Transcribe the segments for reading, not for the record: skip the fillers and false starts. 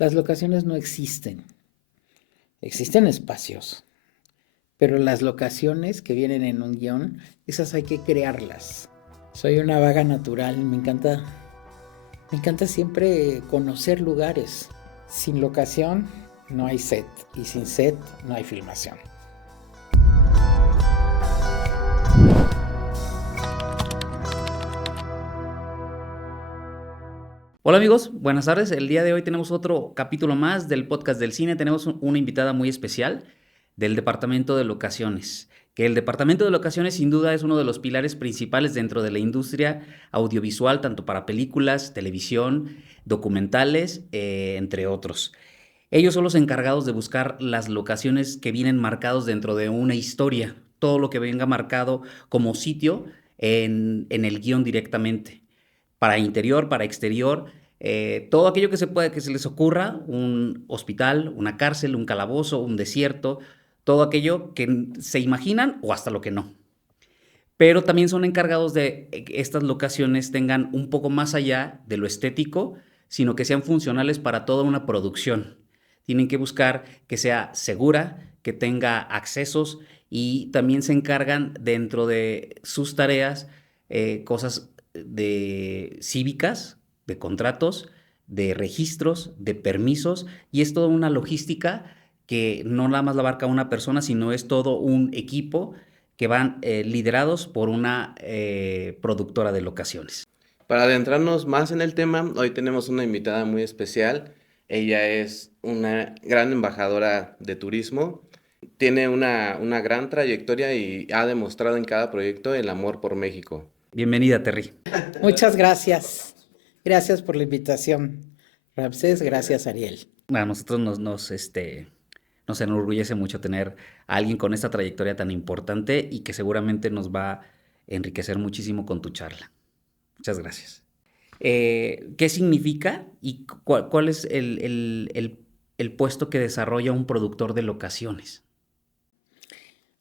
Las locaciones no existen. Existen espacios, pero las locaciones que vienen en un guión, esas hay que crearlas. Soy una vaga natural, me encanta siempre conocer lugares. Sin locación no hay set y sin set no hay filmación. Hola amigos, buenas tardes. El día de hoy tenemos otro capítulo más del podcast del cine. Tenemos una invitada muy especial del Departamento de Locaciones, que el Departamento de Locaciones sin duda es uno de los pilares principales dentro de la industria audiovisual, tanto para películas, televisión, documentales, entre otros. Ellos son los encargados de buscar las locaciones que vienen marcados dentro de una historia, todo lo que venga marcado como sitio en el guión directamente para interior, para exterior, todo aquello que se pueda, que se les ocurra, un hospital, una cárcel, un calabozo, un desierto, todo aquello que se imaginan o hasta lo que no. Pero también son encargados de que estas locaciones tengan un poco más allá de lo estético, sino que sean funcionales para toda una producción. Tienen que buscar que sea segura, que tenga accesos y también se encargan dentro de sus tareas cosas de cívicas, de contratos, de registros, de permisos y es toda una logística que no nada más la abarca una persona, sino es todo un equipo que van liderados por una productora de locaciones. Para adentrarnos más en el tema, hoy tenemos una invitada muy especial. Ella es una gran embajadora de turismo, tiene una gran trayectoria y ha demostrado en cada proyecto el amor por México. Bienvenida, Terry. Muchas gracias. Gracias por la invitación, Ramsés. Gracias, Ariel. A nosotros nos enorgullece mucho tener a alguien con esta trayectoria tan importante y que seguramente nos va a enriquecer muchísimo con tu charla. Muchas gracias. ¿Qué significa y cuál es el puesto que desarrolla un productor de locaciones?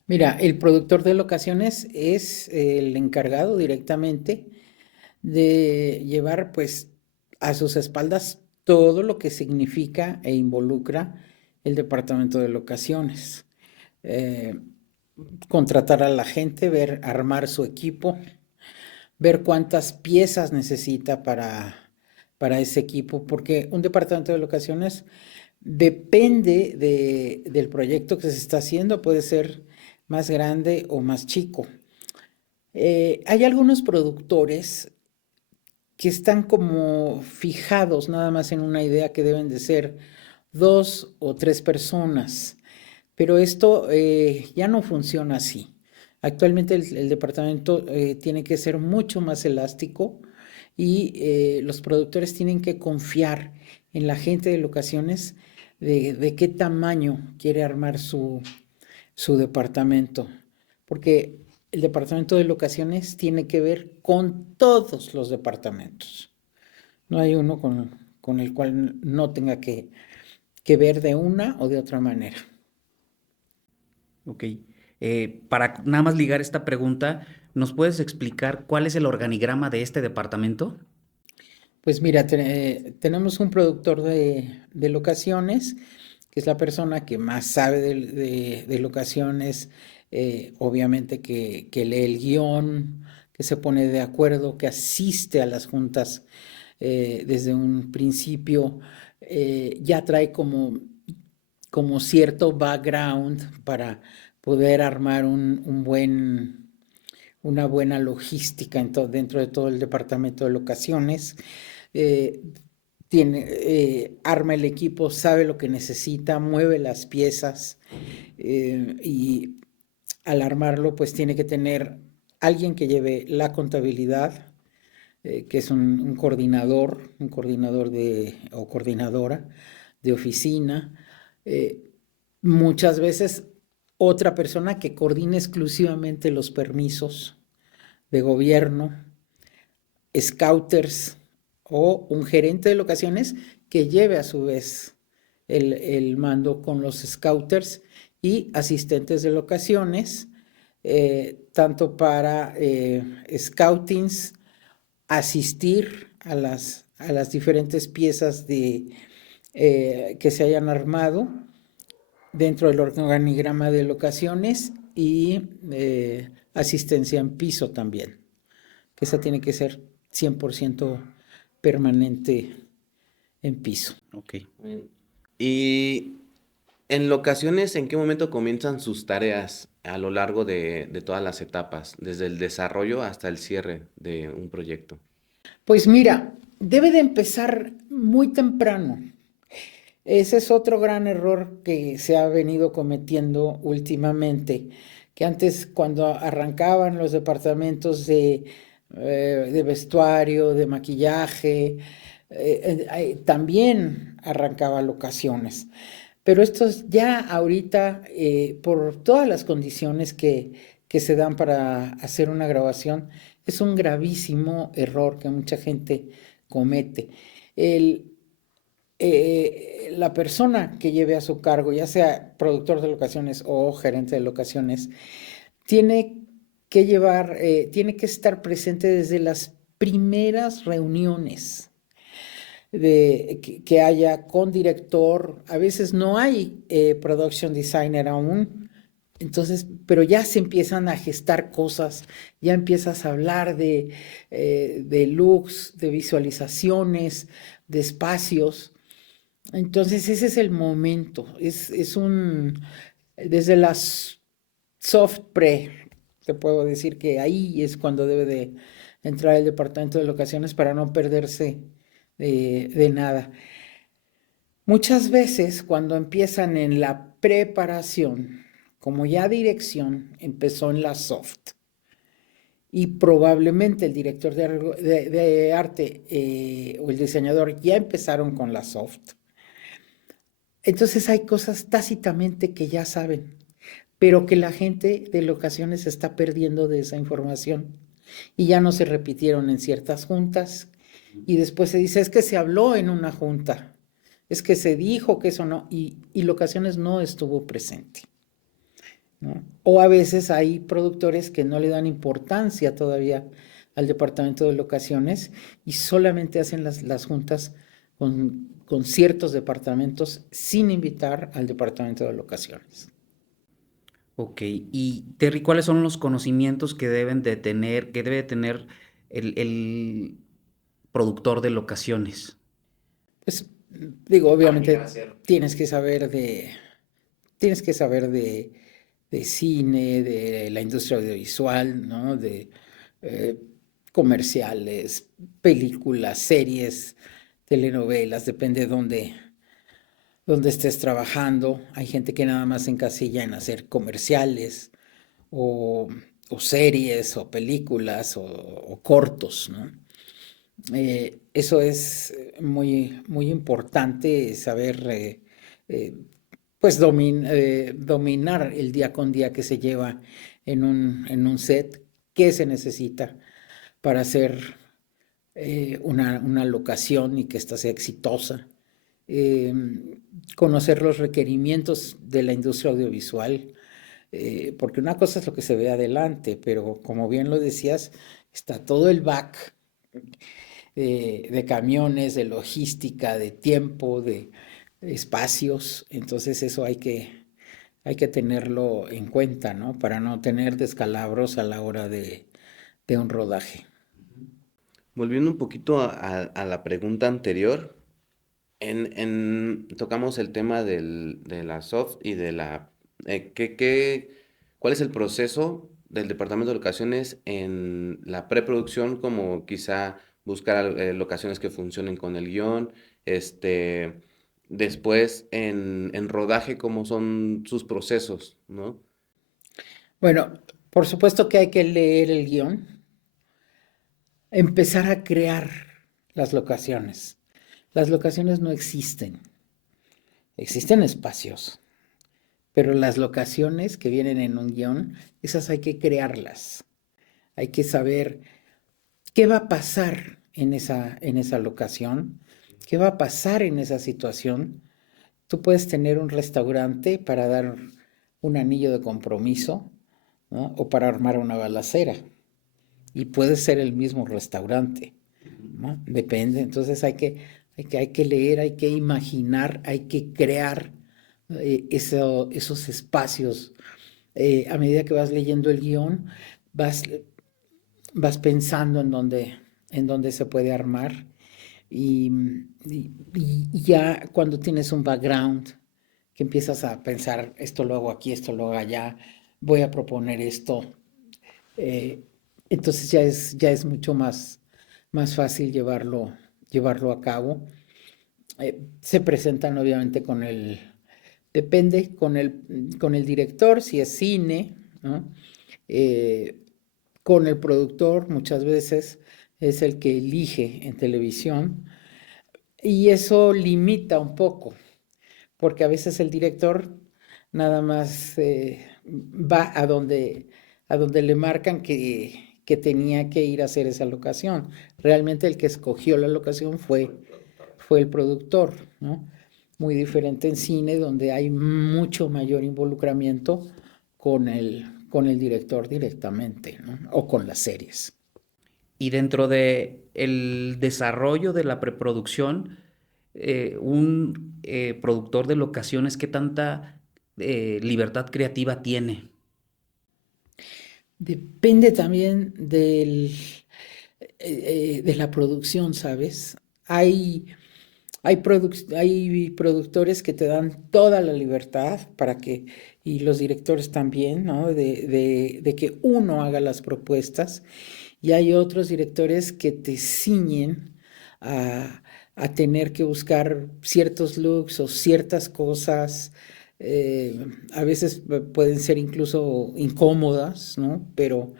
Mira, el productor de locaciones es el encargado directamente de llevar pues a sus espaldas todo lo que significa e involucra el departamento de locaciones. Eh, Contratar a la gente, ver, armar su equipo, ver cuántas piezas necesita para ese equipo, porque un departamento de locaciones depende del proyecto que se está haciendo, puede ser más grande o más chico. Hay algunos productores que están como fijados nada más en una idea que deben de ser 2 o 3 personas, pero esto ya no funciona así. Actualmente el departamento tiene que ser mucho más elástico y los productores tienen que confiar en la gente de locaciones de qué tamaño quiere armar su departamento, porque el departamento de locaciones tiene que ver con todos los departamentos. No hay uno con el cual no tenga que ver de una o de otra manera. Ok. Para nada más ligar esta pregunta, ¿nos puedes explicar cuál es el organigrama de este departamento? Pues mira, tenemos un productor de locaciones, que es la persona que más sabe de locaciones, obviamente que lee el guión, que se pone de acuerdo, que asiste a las juntas desde un principio, ya trae como cierto background para poder armar una buena logística dentro de todo el departamento de locaciones. Eh, Arma el equipo, sabe lo que necesita, mueve las piezas y al armarlo pues tiene que tener alguien que lleve la contabilidad, que es un coordinador o coordinadora de oficina. eh, Muchas veces otra persona que coordine exclusivamente los permisos de gobierno, scouters o un gerente de locaciones que lleve a su vez el mando con los scouters y asistentes de locaciones, tanto para scoutings, asistir a las diferentes piezas que se hayan armado dentro del organigrama de locaciones y asistencia en piso también, que esa tiene que ser 100% permanente en piso. Ok. Y en locaciones, ¿en qué momento comienzan sus tareas a lo largo de todas las etapas, desde el desarrollo hasta el cierre de un proyecto? Pues mira, debe de empezar muy temprano. Ese es otro gran error que se ha venido cometiendo últimamente, que antes cuando arrancaban los departamentos de vestuario, de maquillaje, también arrancaba locaciones. Pero estos ya ahorita, por todas las condiciones que se dan para hacer una grabación, es un gravísimo error que mucha gente comete. El, la persona que lleve a su cargo, ya sea productor de locaciones o gerente de locaciones, tiene que llevar, tiene que estar presente desde las primeras reuniones que haya con director. A veces no hay production designer aún, entonces, pero ya se empiezan a gestar cosas, ya empiezas a hablar de looks, de visualizaciones, de espacios. Entonces ese es el momento, desde las soft pre, te puedo decir que ahí es cuando debe de entrar el departamento de locaciones para no perderse de nada. Muchas veces cuando empiezan en la preparación, como ya dirección, empezó en la soft. Y probablemente el director de arte o el diseñador ya empezaron con la soft. Entonces hay cosas tácitamente que ya saben, pero que la gente de locaciones se está perdiendo de esa información y ya no se repitieron en ciertas juntas y después se dice, es que se habló en una junta, es que se dijo que eso no, y locaciones no estuvo presente, ¿no? O a veces hay productores que no le dan importancia todavía al departamento de locaciones y solamente hacen las juntas con ciertos departamentos sin invitar al departamento de locaciones. Ok, y Terry, ¿cuáles son los conocimientos que que debe tener el productor de locaciones? Pues digo, Para obviamente llegar a ser. tienes que saber de cine, de la industria audiovisual, ¿no? De eh, comerciales, películas, series, telenovelas, depende de dónde estés trabajando. Hay gente que nada más se encasilla en hacer comerciales o, o series o películas o cortos, ¿no? Eso es muy importante saber, eh, pues dominar el día con día que se lleva en un set, qué se necesita para hacer una locación y que ésta sea exitosa. Eh, Conocer los requerimientos de la industria audiovisual, porque una cosa es lo que se ve adelante, pero como bien lo decías, está todo el back de camiones, de logística, de tiempo, de espacios. Entonces eso hay que tenerlo en cuenta, ¿no? Para no tener descalabros a la hora de un rodaje. Volviendo un poquito a la pregunta anterior, tocamos el tema de la soft y de la... ¿cuál es el proceso del departamento de locaciones en la preproducción, como quizá buscar locaciones que funcionen con el guión, después en rodaje, cómo son sus procesos, ¿no? Bueno, por supuesto que hay que leer el guión, empezar a crear las locaciones. Las locaciones no existen, existen espacios, pero las locaciones que vienen en un guión, esas hay que crearlas. Hay que saber qué va a pasar en esa locación, qué va a pasar en esa situación. Tú puedes tener un restaurante para dar un anillo de compromiso, ¿no? O para armar una balacera. Y puede ser el mismo restaurante, ¿no? Depende. Entonces hay que leer, hay que imaginar, hay que crear esos espacios. A medida que vas leyendo el guión, vas, vas pensando en dónde se puede armar. Y, y ya cuando tienes un background, que empiezas a pensar, esto lo hago aquí, esto lo hago allá, voy a proponer esto, eh, entonces ya es mucho más fácil llevarlo a cabo. Se presentan obviamente depende con el director, si es cine, ¿no? Eh, con el productor, muchas veces es el que elige en televisión, y eso limita un poco, porque a veces el director nada más va a donde le marcan que tenía que ir a hacer esa locación. Realmente el que escogió la locación fue el productor, ¿no? Muy diferente en cine, donde hay mucho mayor involucramiento con el director directamente, ¿no? O con las series. Y dentro de el desarrollo de la preproducción, un productor de locaciones, ¿qué tanta libertad creativa tiene? Depende también de la producción, ¿sabes? Hay productores que te dan toda la libertad y los directores también, ¿no? De que uno haga las propuestas, y hay otros directores que te ciñen a, a tener que buscar ciertos looks o ciertas cosas. A veces pueden ser incluso incómodas, ¿no? Pero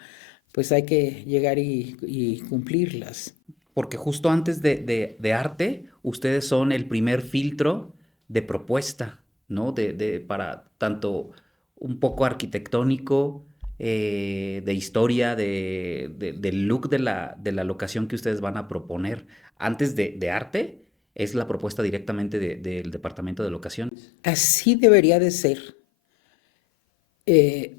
pues hay que llegar y cumplirlas. Porque justo antes de arte, ustedes son el primer filtro de propuesta, ¿no? Para tanto un poco arquitectónico, de historia, del look de la locación que ustedes van a proponer. Antes de arte, es la propuesta directamente del departamento de locaciones. Así debería de ser, eh,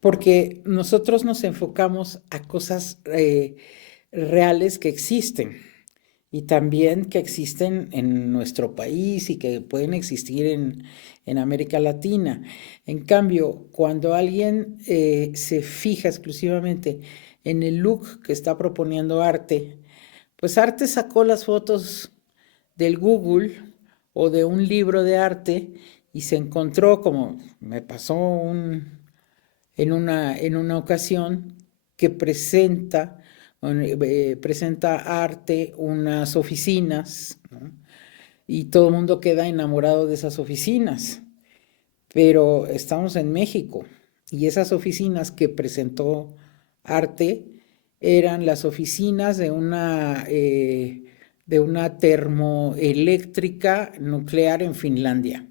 porque nosotros nos enfocamos a cosas reales que existen, y también que existen en nuestro país y que pueden existir en América Latina. En cambio, cuando alguien se fija exclusivamente en el look que está proponiendo Arte, pues Arte sacó las fotos del Google o de un libro de arte y se encontró, como me pasó en una ocasión, que presenta Arte unas oficinas, ¿no? Y todo el mundo queda enamorado de esas oficinas, pero estamos en México y esas oficinas que presentó Arte eran las oficinas de una termoeléctrica nuclear en Finlandia.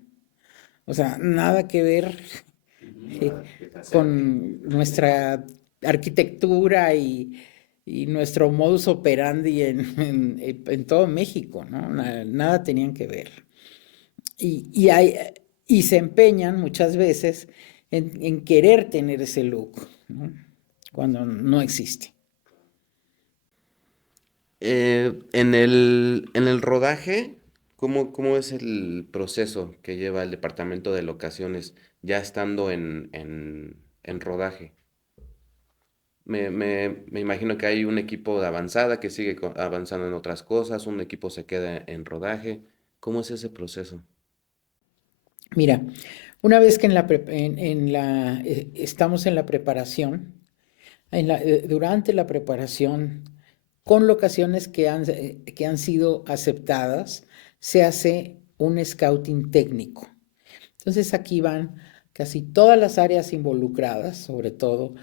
O sea, nada que ver eh, con nuestra arquitectura y nuestro modus operandi en todo México, ¿no? Nada tenían que ver. Y, hay, y se empeñan muchas veces en querer tener ese look, ¿no? Cuando no existe. En el rodaje, ¿cómo es el proceso que lleva el departamento de locaciones ya estando en rodaje? Me imagino que hay un equipo de avanzada que sigue avanzando en otras cosas, un equipo se queda en rodaje. ¿Cómo es ese proceso? Mira, una vez que estamos en la preparación, durante la preparación, con locaciones que han sido aceptadas, se hace un scouting técnico. Entonces aquí van casi todas las áreas involucradas, sobre todo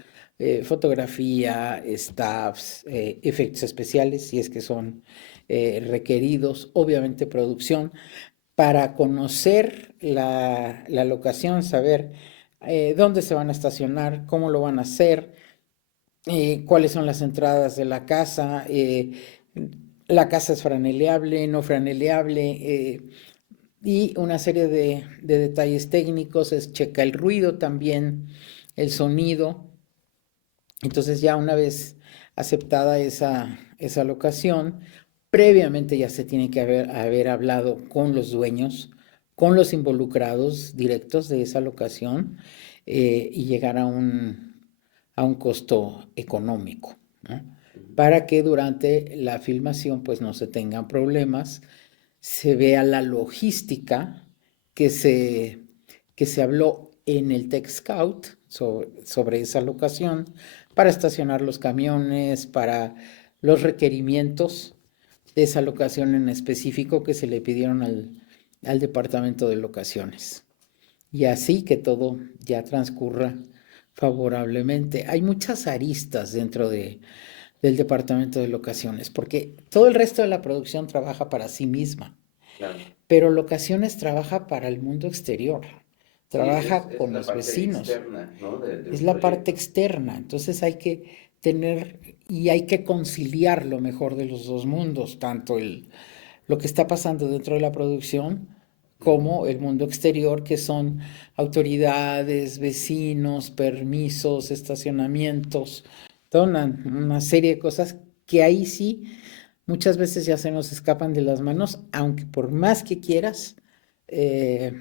fotografía, staffs, efectos especiales, si es que son requeridos, obviamente producción, para conocer la locación, saber dónde se van a estacionar, cómo lo van a hacer, cuáles son las entradas de la casa es franeleable, no franeleable, y una serie de detalles técnicos. Es checa el ruido también, el sonido. Entonces ya una vez aceptada esa locación, Previamente ya se tiene que haber hablado con los dueños, con los involucrados directos de esa locación, y llegar a un costo económico, ¿no? Para que durante la filmación pues no se tengan problemas, se vea la logística que se habló en el Tech Scout sobre esa locación, para estacionar los camiones, para los requerimientos de esa locación en específico que se le pidieron al departamento de locaciones. Y así que todo ya transcurra favorablemente. Hay muchas aristas dentro del departamento de locaciones, porque todo el resto de la producción trabaja para sí misma, Claro. pero locaciones trabaja para el mundo exterior, Sí, trabaja es con la los parte vecinos, externa, ¿no? De es un la parte proyecto. externa. Entonces hay que tener y hay que conciliar lo mejor de los dos mundos, tanto lo que está pasando dentro de la producción como el mundo exterior, que son autoridades, vecinos, permisos, estacionamientos, toda una serie de cosas que ahí sí muchas veces ya se nos escapan de las manos, aunque por más que quieras, eh,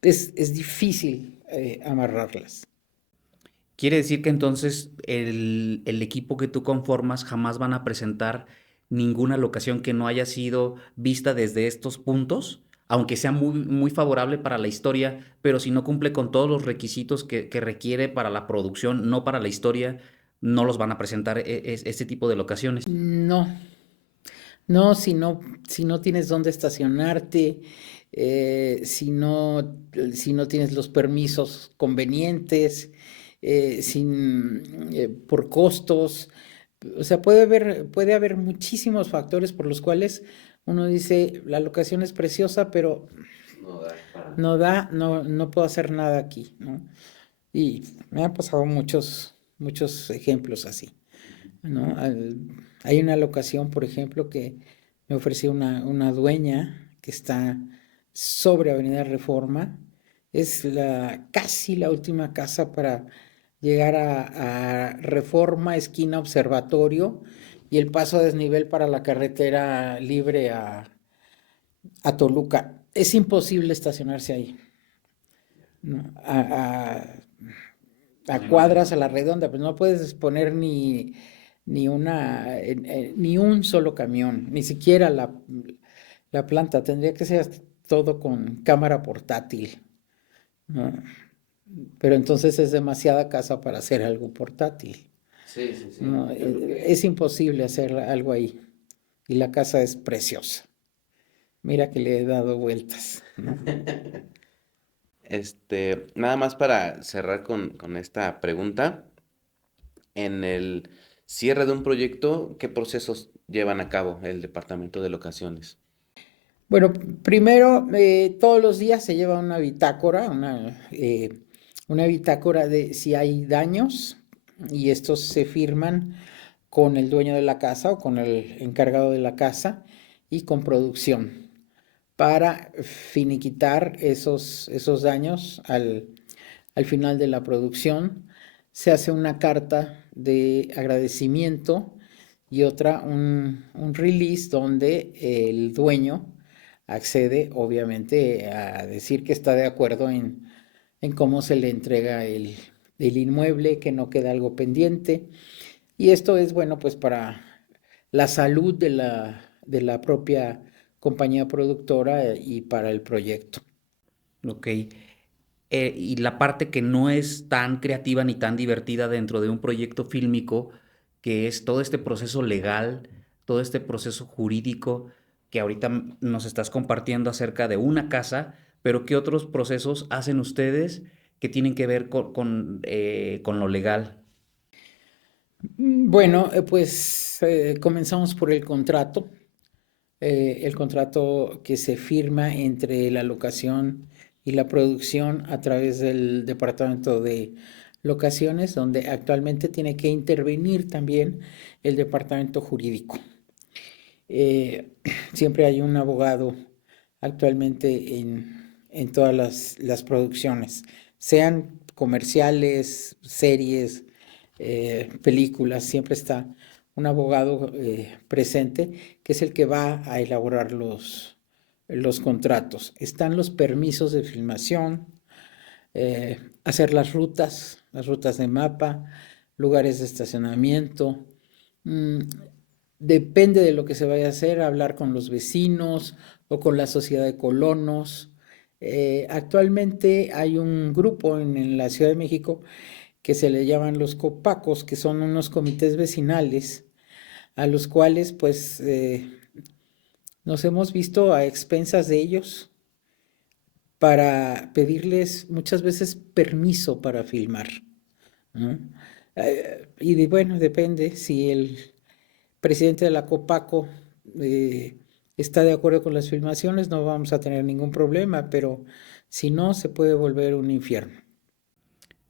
es difícil amarrarlas. Quiere decir que entonces el equipo que tú conformas jamás van a presentar ninguna locación que no haya sido vista desde estos puntos, aunque sea muy, muy favorable para la historia, pero si no cumple con todos los requisitos que requiere para la producción, no para la historia, no los van a presentar este tipo de locaciones. No, no, si no tienes dónde estacionarte, si no tienes los permisos convenientes, por costos. O sea, puede haber muchísimos factores por los cuales uno dice, la locación es preciosa, pero No da para... no puedo hacer nada aquí, ¿no? Y me han pasado muchos ejemplos así, ¿no? Hay una locación, por ejemplo, que me ofreció una dueña que está sobre Avenida Reforma. Es casi la última casa para llegar a Reforma, esquina Observatorio, y el paso a desnivel para la carretera libre a Toluca. Es imposible estacionarse ahí, ¿no? A cuadras a la redonda, pues no puedes poner ni un solo camión, ni siquiera la planta. Tendría que ser todo con cámara portátil, ¿no? Pero entonces es demasiada casa para hacer algo portátil, Sí, sí, sí. ¿no? Yo creo que Es imposible hacer algo ahí. Y la casa es preciosa. Mira que le he dado vueltas, ¿no? nada más para cerrar con esta pregunta, en el cierre de un proyecto, ¿qué procesos llevan a cabo el departamento de locaciones? Bueno, primero, todos los días se lleva una bitácora de si hay daños, y estos se firman con el dueño de la casa o con el encargado de la casa y con producción para finiquitar esos daños al final de la producción. Se hace una carta de agradecimiento y un release donde el dueño accede, obviamente, a decir que está de acuerdo en cómo se le entrega el inmueble, que no queda algo pendiente. Y esto es bueno, pues para la salud de la propia compañía productora y para el proyecto. Ok. Y la parte que no es tan creativa ni tan divertida dentro de un proyecto fílmico, que es todo este proceso legal, todo este proceso jurídico que ahorita nos estás compartiendo acerca de una casa, pero ¿qué otros procesos hacen ustedes que tienen que ver con lo legal? Bueno, pues comenzamos por el contrato que se firma entre la locación y la producción a través del departamento de locaciones, donde actualmente tiene que intervenir también el departamento jurídico. Eh, Siempre hay un abogado actualmente en todas las producciones, sean comerciales, series, películas, siempre está un abogado presente, que es el que va a elaborar los contratos. Están los permisos de filmación, hacer las rutas de mapa, lugares de estacionamiento. Mm, Depende de lo que se vaya a hacer, hablar con los vecinos o con la sociedad de colonos. Actualmente hay un grupo en la Ciudad de México que se le llaman los copacos, que son unos comités vecinales a los cuales pues nos hemos visto a expensas de ellos para pedirles muchas veces permiso para filmar, ¿no? Bueno, depende si el presidente de la Copaco está de acuerdo con las filmaciones, no vamos a tener ningún problema, pero si no, se puede volver un infierno.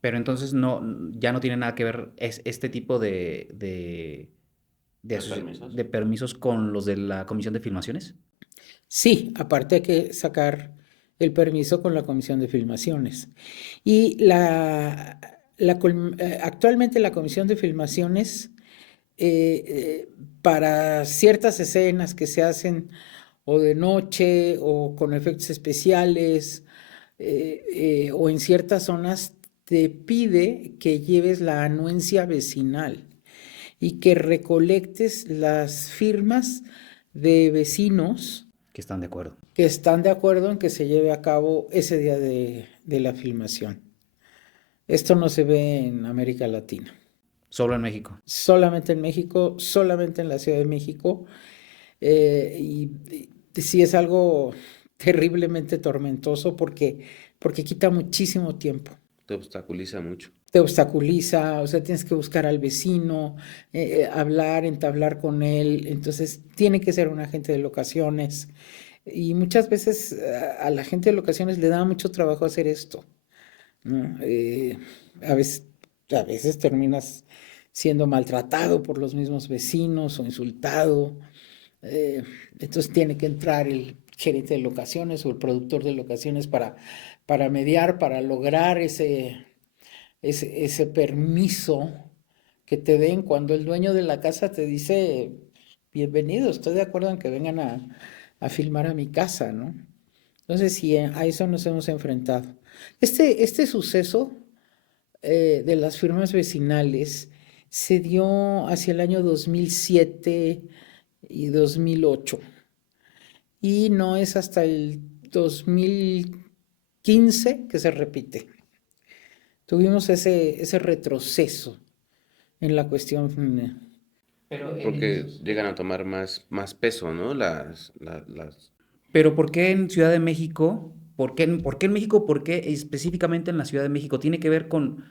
Pero entonces ya no tiene nada que ver este tipo Permisos. de permisos con los de la Comisión de Filmaciones. Sí, aparte hay que sacar el permiso con la Comisión de Filmaciones. Y actualmente la Comisión de Filmaciones, para ciertas escenas que se hacen o de noche o con efectos especiales o en ciertas zonas, te pide que lleves la anuencia vecinal y que recolectes las firmas de vecinos Que están de acuerdo. que están de acuerdo en que se lleve a cabo ese día de la filmación. Esto no se ve en América Latina. Solo en México. Solamente en México, solamente en la Ciudad de México. Y sí es algo terriblemente tormentoso porque quita muchísimo tiempo. Te obstaculiza mucho. Te obstaculiza, o sea, tienes que buscar al vecino, hablar, entablar con él. Entonces, tiene que ser un agente de locaciones. Y muchas veces a la gente de locaciones le da mucho trabajo hacer esto, ¿no? A veces terminas siendo maltratado por los mismos vecinos o insultado. Entonces tiene que entrar el gerente de locaciones o el productor de locaciones para mediar, para lograr ese permiso que te den cuando el dueño de la casa te dice, bienvenido, estoy de acuerdo en que vengan a filmar a mi casa, ¿no? Entonces sí, a eso nos hemos enfrentado. Este suceso de las firmas vecinales se dio hacia el año 2007 y 2008 y no es hasta el 2015 que se repite. Tuvimos ese retroceso en la cuestión. Porque llegan a tomar más peso, ¿no? Pero ¿por qué en Ciudad de México? ¿Por qué en México? ¿Por qué específicamente en la Ciudad de México? ¿Tiene que ver con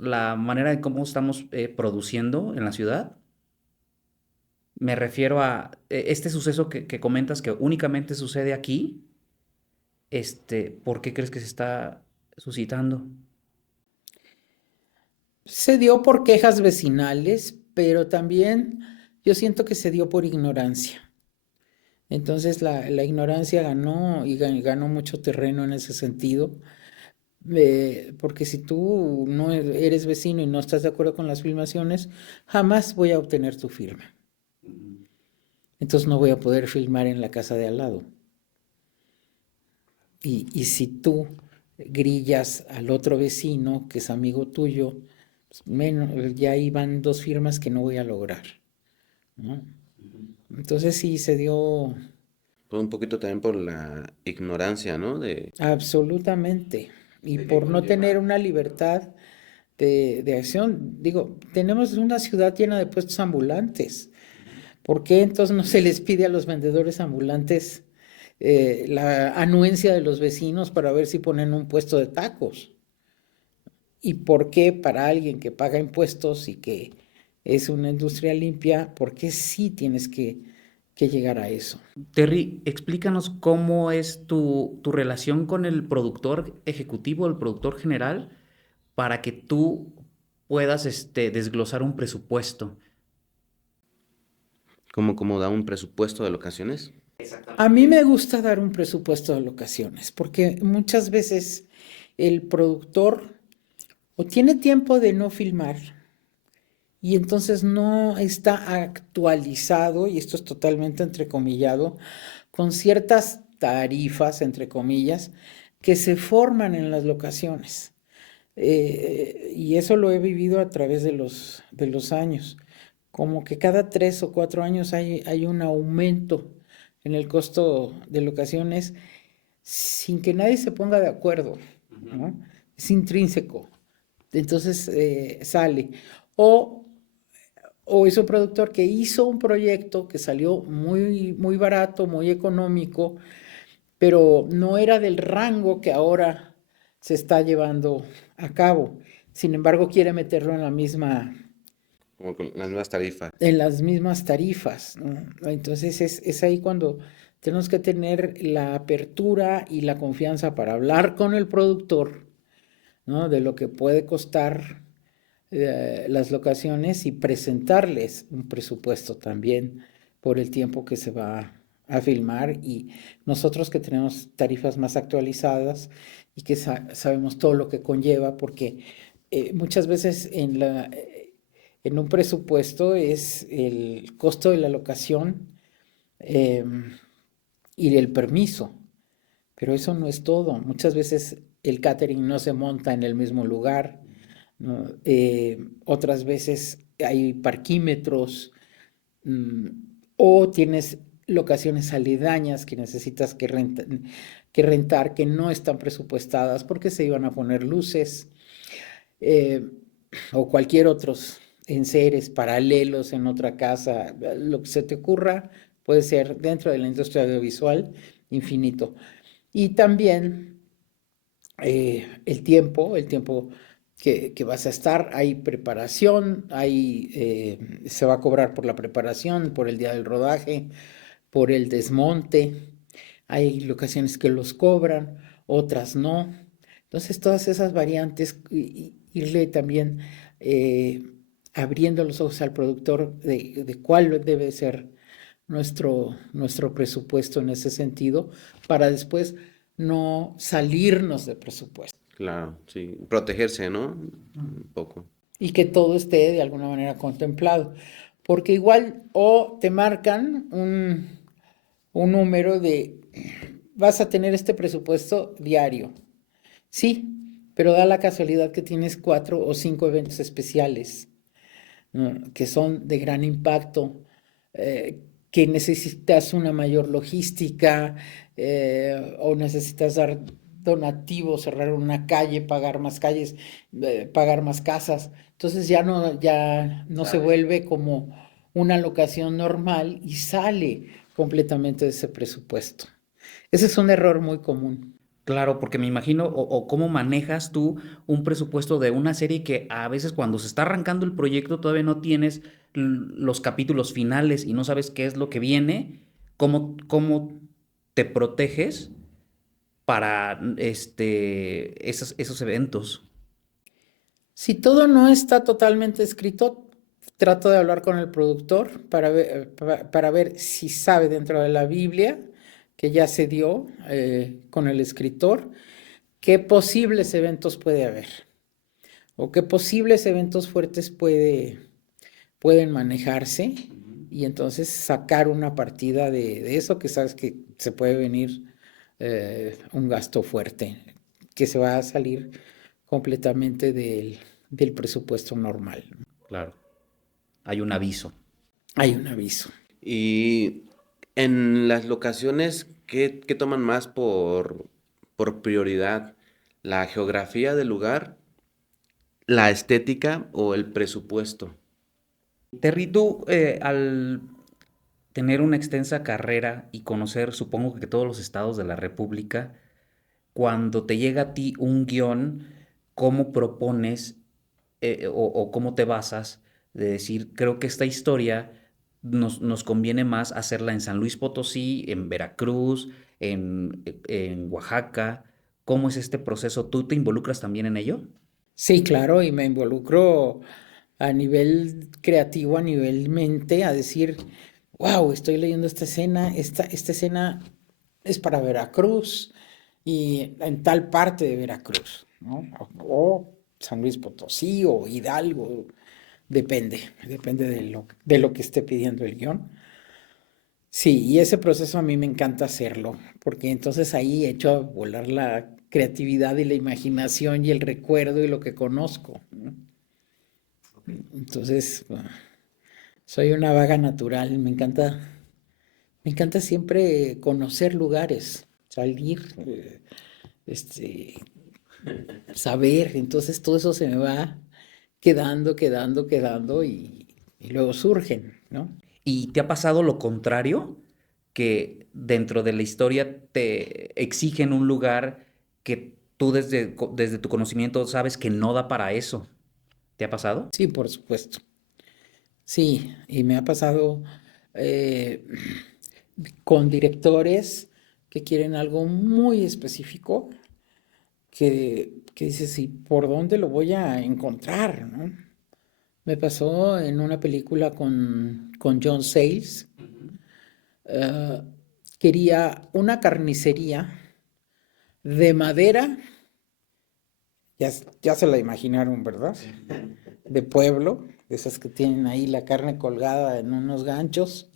la manera en cómo estamos produciendo en la ciudad? Me refiero a este suceso que comentas que únicamente sucede aquí. ¿Por qué crees que se está suscitando? Se dio por quejas vecinales, pero también yo siento que se dio por ignorancia. Entonces la ignorancia ganó y ganó mucho terreno en ese sentido, porque si tú no eres vecino y no estás de acuerdo con las filmaciones, jamás voy a obtener tu firma. Entonces no voy a poder filmar en la casa de al lado. Y si tú grillas al otro vecino, que es amigo tuyo, pues ya ahí van 2 firmas que no voy a lograr, ¿no? Entonces sí se dio Pues un poquito también por la ignorancia, ¿no? absolutamente. Y De qué por no tener conlleva. una libertad de acción. Digo, tenemos una ciudad llena de puestos ambulantes. ¿Por qué entonces no se les pide a los vendedores ambulantes la anuencia de los vecinos para ver si ponen un puesto de tacos? ¿Y por qué para alguien que paga impuestos y que es una industria limpia, por qué sí tienes que llegar a eso? Terry, explícanos cómo es tu relación con el productor ejecutivo, el productor general, para que tú puedas desglosar un presupuesto. ¿Cómo da un presupuesto de locaciones? A mí me gusta dar un presupuesto de locaciones porque muchas veces el productor o tiene tiempo de no filmar y entonces no está actualizado, y esto es totalmente entrecomillado, con ciertas tarifas, entre comillas, que se forman en las locaciones. Y eso lo he vivido a través de los años. Como que cada 3 o 4 años hay un aumento en el costo de locaciones sin que nadie se ponga de acuerdo, ¿no? Es intrínseco. Entonces sale. O, o es un productor que hizo un proyecto que salió muy, muy barato, muy económico, pero no era del rango que ahora se está llevando a cabo. Sin embargo, quiere meterlo Como con las nuevas tarifas. en las mismas tarifas, ¿no? Entonces es ahí cuando tenemos que tener la apertura y la confianza para hablar con el productor, ¿no? De lo que puede costar las locaciones y presentarles un presupuesto también por el tiempo que se va a filmar, y nosotros que tenemos tarifas más actualizadas y que sabemos todo lo que conlleva, porque muchas veces en un presupuesto es el costo de la locación eh, y el permiso, pero eso no es todo. Muchas veces el catering no se monta en el mismo lugar, ¿no? Otras veces hay parquímetros, mm, o tienes locaciones aledañas que necesitas que rentar, que no están presupuestadas porque se iban a poner luces, eh, o cualquier otros enseres paralelos en otra casa, lo que se te ocurra puede ser dentro de la industria audiovisual infinito. Y también el tiempo que vas a estar, hay preparación, se va a cobrar por la preparación, por el día del rodaje, por el desmonte, hay locaciones que los cobran, otras no. Entonces todas esas variantes, irle también eh, abriendo los ojos al productor de cuál debe ser nuestro presupuesto en ese sentido, para después no salirnos de presupuesto Claro, sí. Protegerse, ¿no? Un poco. y que todo esté de alguna manera contemplado. Porque igual o te marcan un número de vas a tener este presupuesto diario. Sí, pero da la casualidad que tienes 4 o 5 eventos especiales, ¿no? Que son de gran impacto, que necesitas una mayor logística, o necesitas dar donativos, cerrar una calle, pagar más calles, pagar más casas. Entonces ya no se Sale. vuelve como una locación normal y sale completamente de ese presupuesto. Ese es un error muy común. Claro, porque me imagino, o cómo manejas tú un presupuesto de una serie que a veces cuando se está arrancando el proyecto todavía no tienes los capítulos finales y no sabes qué es lo que viene, cómo te proteges para esos eventos. Si todo no está totalmente escrito, trato de hablar con el productor para ver si sabe dentro de la Biblia, que ya se dio con el escritor, qué posibles eventos puede haber o qué posibles eventos fuertes pueden manejarse, y entonces sacar una partida de eso que sabes que se puede venir un gasto fuerte, que se va a salir completamente del presupuesto normal. Claro, hay un aviso. Hay un aviso. Y en las locaciones, ¿qué toman más por prioridad? ¿La geografía del lugar, la estética o el presupuesto? Terry, tú al tener una extensa carrera y conocer, supongo que todos los estados de la República, cuando te llega a ti un guión, ¿cómo propones o cómo te basas de decir, creo que esta historia nos conviene más hacerla en San Luis Potosí, en Veracruz, en Oaxaca? ¿Cómo es este proceso? ¿Tú te involucras también en ello? Sí, claro, y me involucro a nivel creativo, a nivel mente, a decir, wow, estoy leyendo esta escena, esta escena es para Veracruz y en tal parte de Veracruz, ¿no? O San Luis Potosí o Hidalgo, depende de lo que esté pidiendo el guión. Sí, y ese proceso a mí me encanta hacerlo, porque entonces ahí echo a volar la creatividad y la imaginación y el recuerdo y lo que conozco, ¿no? Entonces, soy una vaga natural, me encanta siempre conocer lugares, salir, este, saber, entonces todo eso se me va quedando y luego surgen, ¿no? ¿Y te ha pasado lo contrario? Que dentro de la historia te exigen un lugar que tú desde tu conocimiento sabes que no da para eso. ¿Te ha pasado? Sí, por supuesto. Sí, y me ha pasado eh, con directores que quieren algo muy específico, que dices, ¿y por dónde lo voy a encontrar, no? Me pasó en una película con John Sayles. eh, Quería una carnicería de madera, ya se la imaginaron, ¿verdad? De pueblo, de esas que tienen ahí la carne colgada en unos ganchos.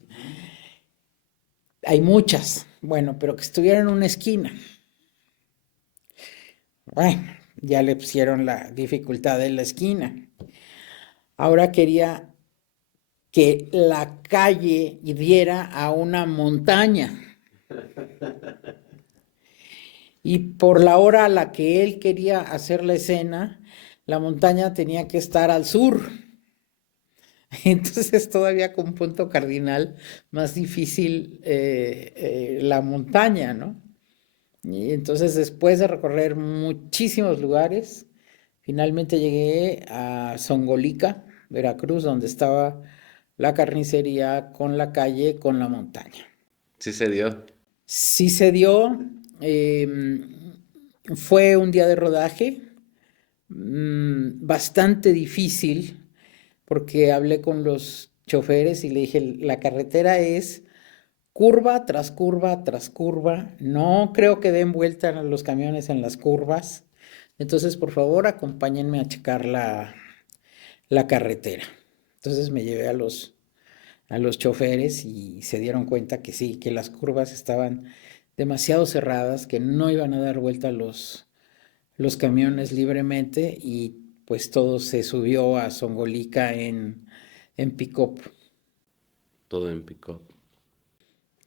Hay muchas, bueno, pero que estuviera en una esquina. Bueno, ya le pusieron la dificultad de la esquina. Ahora quería que la calle diera a una montaña. Y por la hora a la que él quería hacer la escena, la montaña tenía que estar al sur. Entonces todavía con un punto cardinal más difícil la montaña, ¿no? Y entonces después de recorrer muchísimos lugares, finalmente llegué a Zongolica, Veracruz, donde estaba la carnicería con la calle, con la montaña. Sí se dio. Sí se dio, fue un día de rodaje bastante difícil porque hablé con los choferes y le dije, la carretera es curva tras curva tras curva, no creo que den vuelta los camiones en las curvas, entonces por favor acompáñenme a checar la carretera. Entonces me llevé a los choferes y se dieron cuenta que sí, que las curvas estaban demasiado cerradas, que no iban a dar vuelta los camiones libremente y pues todo se subió a Zongolica en pick-up. Todo en pick-up.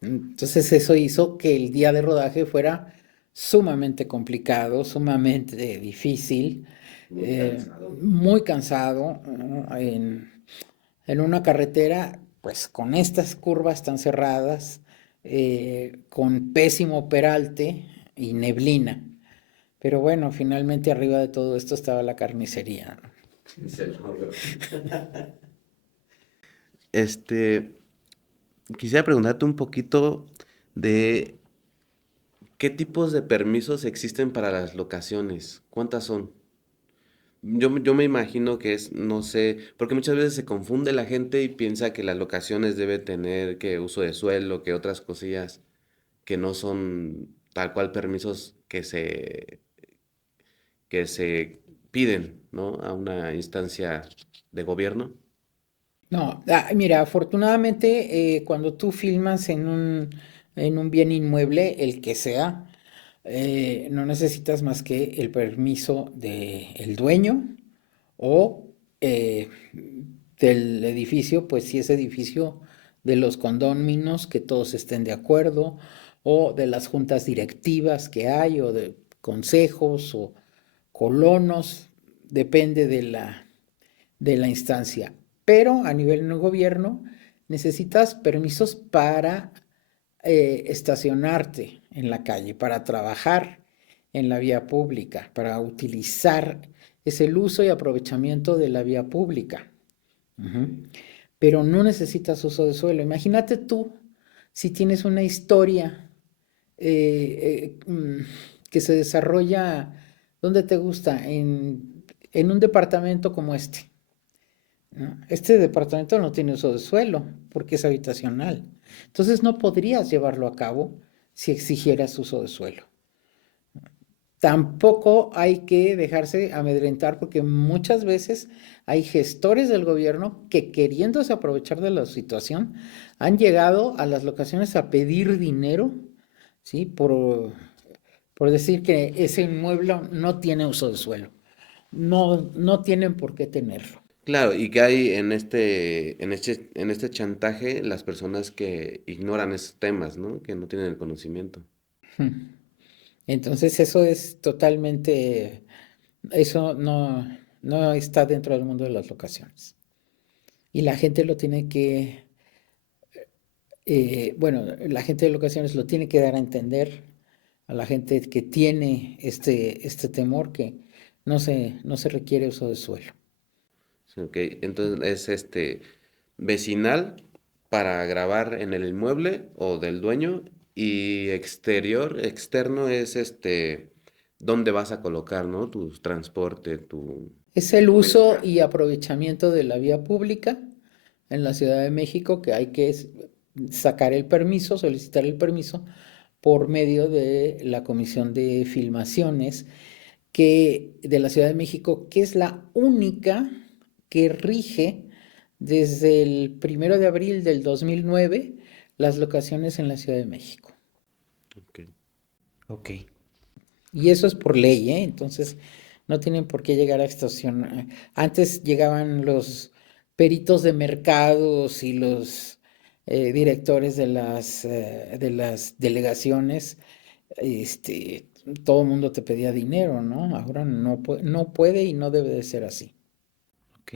Entonces eso hizo que el día de rodaje fuera sumamente complicado, sumamente difícil, muy cansado, ¿no? En una carretera, pues con estas curvas tan cerradas, con pésimo peralte y neblina. Pero bueno, finalmente arriba de todo esto estaba la carnicería, ¿no? Este, quisiera preguntarte un poquito de qué tipos de permisos existen para las locaciones. ¿Cuántas son? Yo me imagino que es, no sé, porque muchas veces se confunde la gente y piensa que las locaciones deben tener que uso de suelo, que otras cosillas que no son tal cual permisos que se piden, ¿no? A una instancia de gobierno. No, mira, afortunadamente cuando tú filmas en un bien inmueble, el que sea, no necesitas más que el permiso del dueño o del edificio, pues si es edificio de los condóminos, que todos estén de acuerdo, o de las juntas directivas que hay, o de consejos o colonos, depende de la instancia. Pero a nivel no gobierno necesitas permisos para estacionarte en la calle, para trabajar en la vía pública, para utilizar, es el uso y aprovechamiento de la vía pública. Pero no necesitas uso de suelo. Imagínate tú si tienes una historia que se desarrolla, ¿dónde te gusta? En un departamento como este, ¿no? Este departamento no tiene uso de suelo porque es habitacional. Entonces no podrías llevarlo a cabo si exigieras uso de suelo. tampoco hay que dejarse amedrentar porque muchas veces hay gestores del gobierno que queriéndose aprovechar de la situación han llegado a las locaciones a pedir dinero, ¿sí? Por decir que ese inmueble no tiene uso de suelo. No, no tienen por qué tenerlo. Claro, y que hay en este chantaje las personas que ignoran esos temas, ¿no? Que no tienen el conocimiento. Entonces eso es totalmente, eso no está dentro del mundo de las locaciones. Y la gente lo tiene que, bueno, la gente de locaciones lo tiene que dar a entender a la gente que tiene este temor que no se requiere uso de suelo. Sí, ok, entonces es vecinal para grabar en el inmueble o del dueño y externo es dónde vas a colocar, ¿no? Tu transporte, Es el tu uso venta. y aprovechamiento de la vía pública en la Ciudad de México que hay que sacar el permiso, solicitar el permiso por medio de la Comisión de Filmaciones de la Ciudad de México, que es la única que rige desde el 1 de abril del 2009 las locaciones en la Ciudad de México. Ok. Ok. Y eso es por ley, ¿eh? Entonces no tienen por qué llegar a extorsionar. Antes llegaban los peritos de mercados y los directores de las delegaciones, este, todo el mundo te pedía dinero, ¿no? Ahora no puede y no debe de ser así. Ok.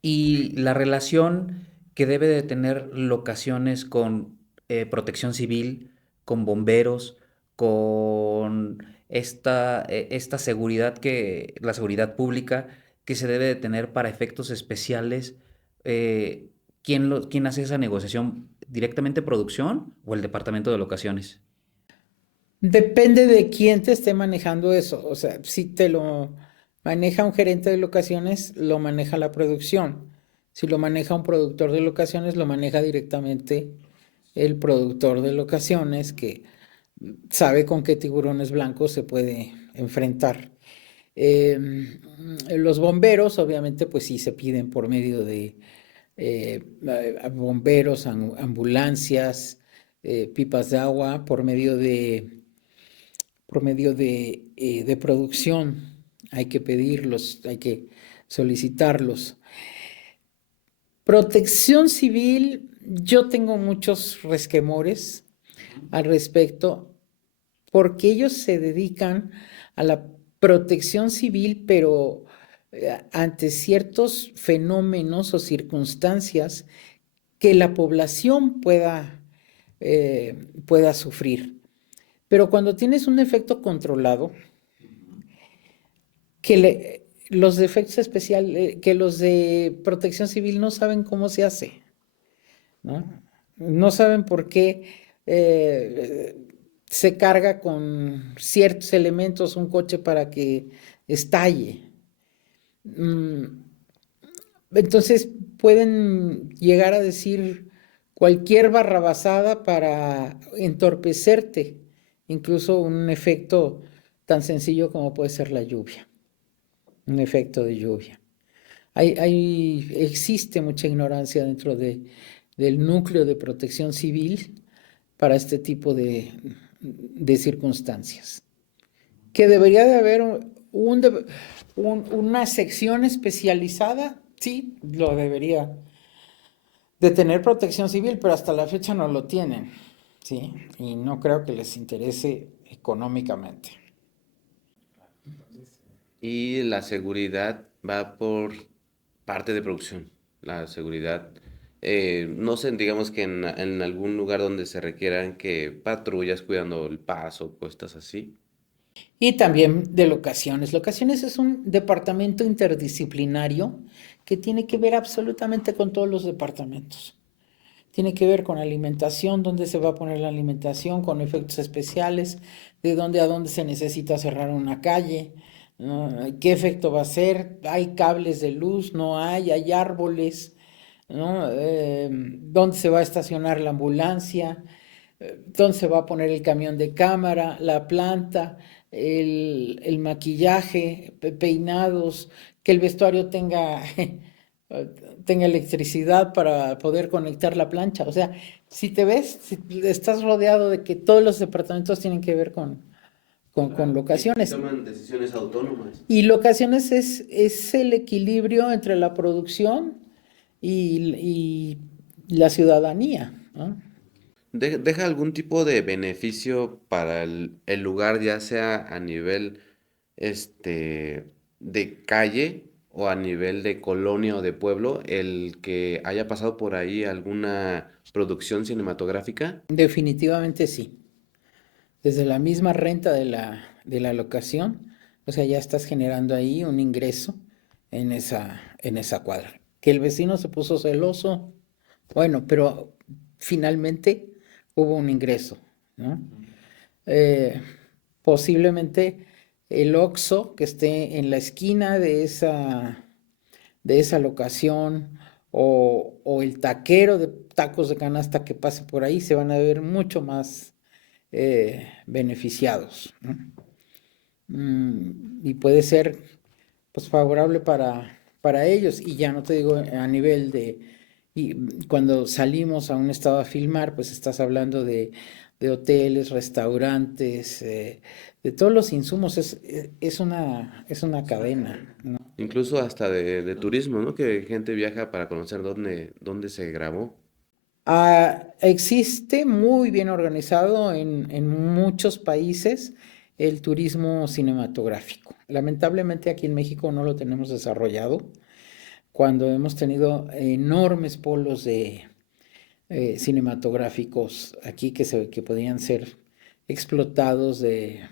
Y la relación que debe de tener locaciones con protección civil, con bomberos, con esta seguridad la seguridad pública que se debe de tener para efectos especiales. ¿Quién hace esa negociación? ¿Directamente producción o el departamento de locaciones? Depende de quién te esté manejando eso. O sea, si te lo maneja un gerente de locaciones, lo maneja la producción. Si lo maneja un productor de locaciones, lo maneja directamente el productor de locaciones que sabe con qué tiburones blancos se puede enfrentar. Los bomberos, obviamente, pues sí se piden por medio de bomberos, ambulancias, pipas de agua, por medio de producción. Hay que pedirlos, hay que solicitarlos. Protección civil, yo tengo muchos resquemores al respecto, porque ellos se dedican a la protección civil, pero ante ciertos fenómenos o circunstancias que la población pueda sufrir. Pero cuando tienes un efecto controlado, los de efectos especiales, que los de protección civil no saben cómo se hace, ¿no? No saben por qué se carga con ciertos elementos un coche para que estalle. Mm, Entonces pueden llegar a decir cualquier barrabasada para entorpecerte, incluso un efecto tan sencillo como puede ser la lluvia, un efecto de lluvia. Existe mucha ignorancia del núcleo de protección civil para este tipo de circunstancias. Que debería de haber una sección especializada, sí, lo debería de tener protección civil, pero hasta la fecha no lo tienen, sí, y no creo que les interese económicamente. Y la seguridad va por parte de producción. La seguridad, no sé, digamos que en algún lugar donde se requieran que patrullas cuidando el paso, cosas así. Y también de locaciones. Locaciones es un departamento interdisciplinario que tiene que ver absolutamente con todos los departamentos. Tiene que ver con alimentación, dónde se va a poner la alimentación, con efectos especiales, de dónde a dónde se necesita cerrar una calle, ¿no? ¿Qué efecto va a ser? ¿Hay cables de luz? ¿No hay? ¿Hay árboles? ¿No? ¿Dónde se va a estacionar la ambulancia? ¿Dónde se va a poner el camión de cámara? ¿La planta? el maquillaje, peinados, que el vestuario tenga electricidad para poder conectar la plancha. O sea, si te ves, si estás rodeado de que todos los departamentos tienen que ver con Y locaciones. toman decisiones autónomas. Y locaciones es el equilibrio entre la producción y la ciudadanía, ¿no? ¿Deja algún tipo de beneficio para el lugar, ya sea a nivel de calle o a nivel de colonia o de pueblo, el que haya pasado por ahí alguna producción cinematográfica? Definitivamente sí. Desde la misma renta de la locación, o sea, ya estás generando ahí un ingreso en esa cuadra. Que el vecino se puso celoso, bueno, pero finalmente hubo un ingreso, ¿no? Eh, Posiblemente el Oxxo que esté en la esquina de esa locación o el taquero de tacos de canasta que pase por ahí se van a ver mucho más beneficiados, ¿no? Y puede ser pues favorable para ellos. Y ya no te digo a nivel y cuando salimos a un estado a filmar, pues estás hablando de hoteles, restaurantes, de todos los insumos, es una cadena, ¿no? Incluso hasta de turismo, ¿no? Que gente viaja para conocer dónde se grabó. Existe muy bien organizado en muchos países el turismo cinematográfico. Lamentablemente aquí en México no lo tenemos desarrollado cuando hemos tenido enormes polos de cinematográficos aquí que podían ser explotados de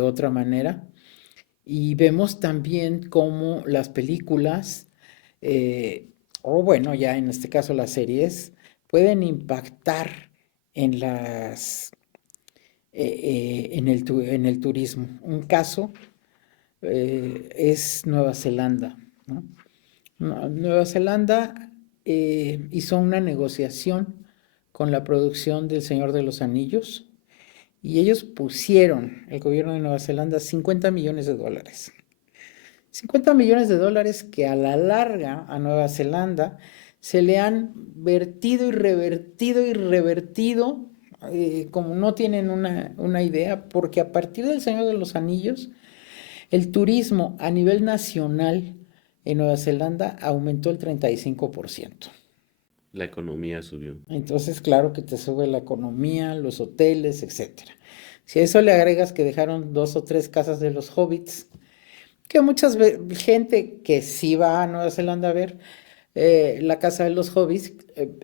otra manera. Y vemos también cómo las películas, o bueno, ya en este caso las series, pueden impactar en en el turismo. Un caso es Nueva Zelanda, ¿no? Nueva Zelanda hizo una negociación con la producción del Señor de los Anillos y ellos pusieron, el gobierno de Nueva Zelanda, $50 millones. $50 millones que a la larga a Nueva Zelanda se le han vertido y revertido y revertido, como no tienen una idea, porque a partir del Señor de los Anillos, el turismo a nivel nacional en Nueva Zelanda aumentó el 35%. La economía subió. Entonces, claro que te sube la economía, los hoteles, etcétera. Si a eso le agregas que dejaron 2 o 3 casas de los hobbits, que gente que sí va a Nueva Zelanda a ver la casa de los hobbits,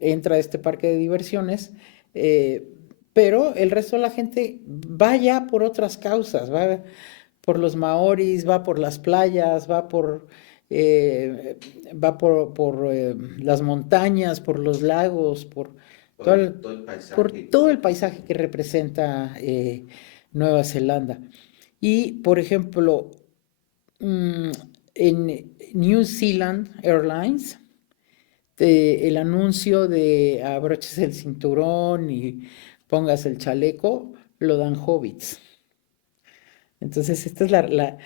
entra a este parque de diversiones, eh, pero el resto de la gente va ya por otras causas, va por los maoris, va por las playas, eh, va por las montañas, por los lagos, todo el, Todo el por paisaje. todo el paisaje que representa Nueva Zelanda. Y, por ejemplo, mm, en New Zealand Airlines, el anuncio de abroches el cinturón y pongas el chaleco, lo dan hobbits. Entonces, esta es la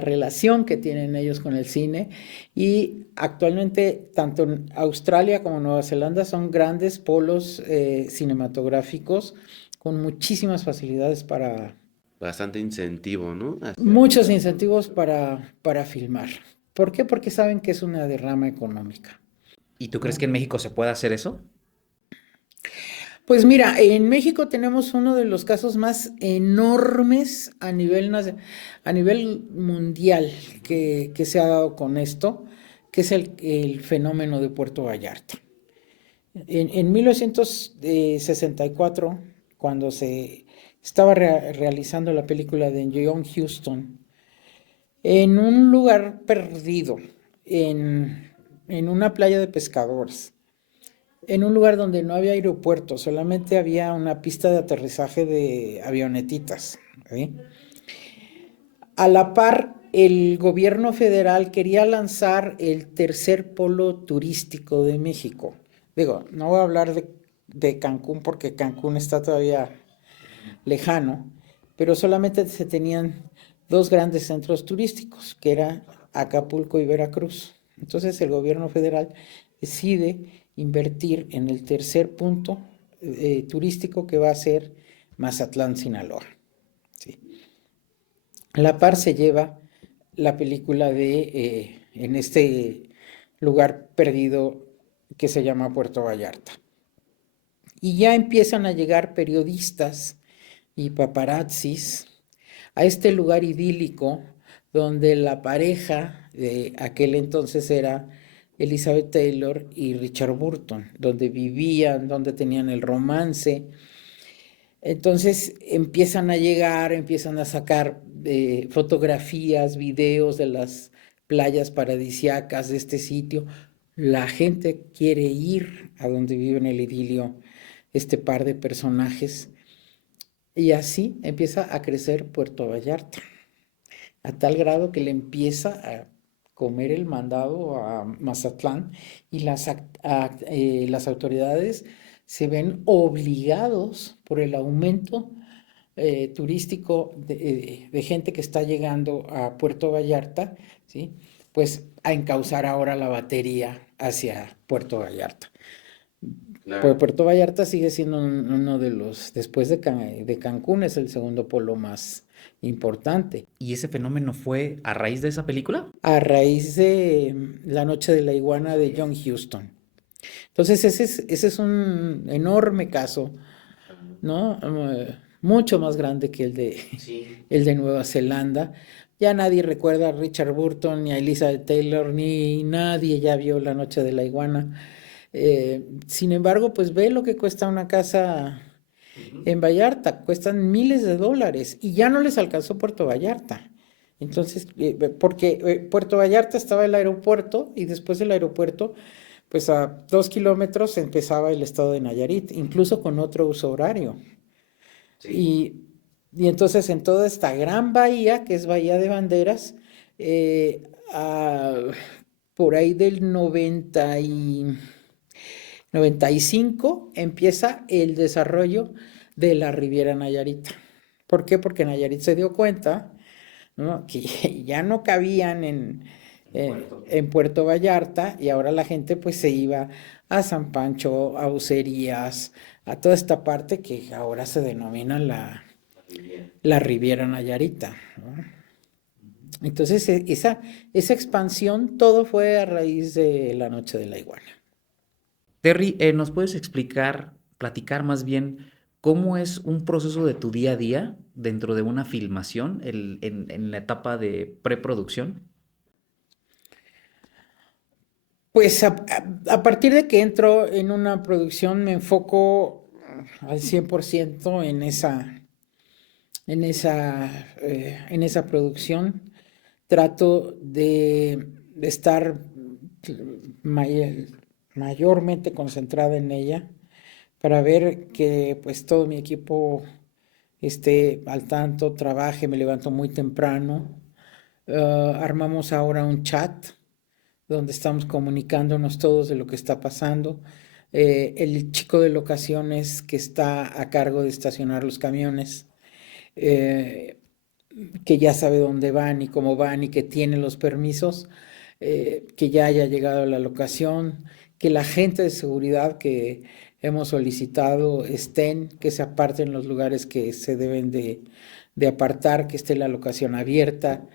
relación que tienen ellos con el cine. Y actualmente, tanto en Australia como Nueva Zelanda son grandes polos cinematográficos con muchísimas facilidades Bastante incentivo, ¿no? muchos incentivos para filmar. ¿Por qué? Porque saben que es una derrama económica, ¿Y tú crees ¿no? que en México se puede hacer eso? Pues mira, en México tenemos uno de los casos más enormes a nivel mundial que se ha dado con esto, que es el fenómeno de Puerto Vallarta. En 1964, cuando se estaba realizando la película de John Huston, en un lugar perdido, en una playa de pescadores, en un lugar donde no había aeropuerto, solamente había una pista de aterrizaje de avionetitas, ¿sí? A la par, el gobierno federal quería lanzar el tercer polo turístico de México. Digo, no voy a hablar de Cancún porque Cancún está todavía lejano, pero solamente se tenían dos grandes centros turísticos, que era Acapulco y Veracruz. Entonces el gobierno federal decide invertir en el tercer punto turístico, que va a ser Mazatlán, Sinaloa. ¿Sí? A la par se lleva la película en este lugar perdido que se llama Puerto Vallarta. Y ya empiezan a llegar periodistas y paparazzis a este lugar idílico donde la pareja de aquel entonces era Elizabeth Taylor y Richard Burton, donde vivían, donde tenían el romance. Entonces empiezan a llegar, empiezan a sacar fotografías, videos de las playas paradisíacas de este sitio. La gente quiere ir a donde vive en el idilio este par de personajes. Y así empieza a crecer Puerto Vallarta, a tal grado que le empieza a comer el mandado a Mazatlán, y las autoridades se ven obligados por el aumento turístico de gente que está llegando a Puerto Vallarta, ¿sí? Pues a encauzar ahora la batería hacia Puerto Vallarta. Pues Claro. Puerto Vallarta sigue siendo uno de los, después de Cancún, es el segundo polo más importante. ¿Y ese fenómeno fue a raíz de esa película? A raíz de La Noche de la Iguana de John Huston. Entonces ese es un enorme caso, ¿no? Mucho más grande que Sí. el de Nueva Zelanda. Ya nadie recuerda a Richard Burton ni a Elizabeth Taylor, ni nadie ya vio La Noche de la Iguana. Sin embargo, pues ve lo que cuesta una casa en Vallarta, cuestan miles de dólares y ya no les alcanzó Puerto Vallarta. Entonces, porque Puerto Vallarta estaba el aeropuerto, y después del aeropuerto, pues a 2 kilómetros empezaba el estado de Nayarit, incluso con otro uso horario. Sí. Y, y entonces en toda esta gran bahía, que es Bahía de Banderas, eh, a- por ahí del 95 empieza el desarrollo de la Riviera Nayarita. ¿Por qué? Porque Nayarit se dio cuenta, ¿no?, que ya no cabían en Puerto Vallarta, y ahora la gente pues se iba a San Pancho, a Ucerías, a toda esta parte que ahora se denomina la Riviera Nayarita, ¿no? Entonces esa expansión, todo fue a raíz de La Noche de la Iguana. Terry, ¿nos puedes explicar, platicar más bien cómo es un proceso de tu día a día dentro de una filmación en la etapa de preproducción? Pues a partir de que entro en una producción me enfoco al 100% en esa producción. Trato de estar may- mayormente concentrada en ella, para ver que pues todo mi equipo esté al tanto, trabaje. Me levanto muy temprano. Armamos ahora un chat donde estamos comunicándonos todos de lo que está pasando. El chico de locaciones que está a cargo de estacionar los camiones, eh, que ya sabe dónde van y cómo van y que tiene los permisos, que ya haya llegado a la locación, que la gente de seguridad que hemos solicitado estén, que se aparten los lugares que se deben de apartar, que esté la locación abierta,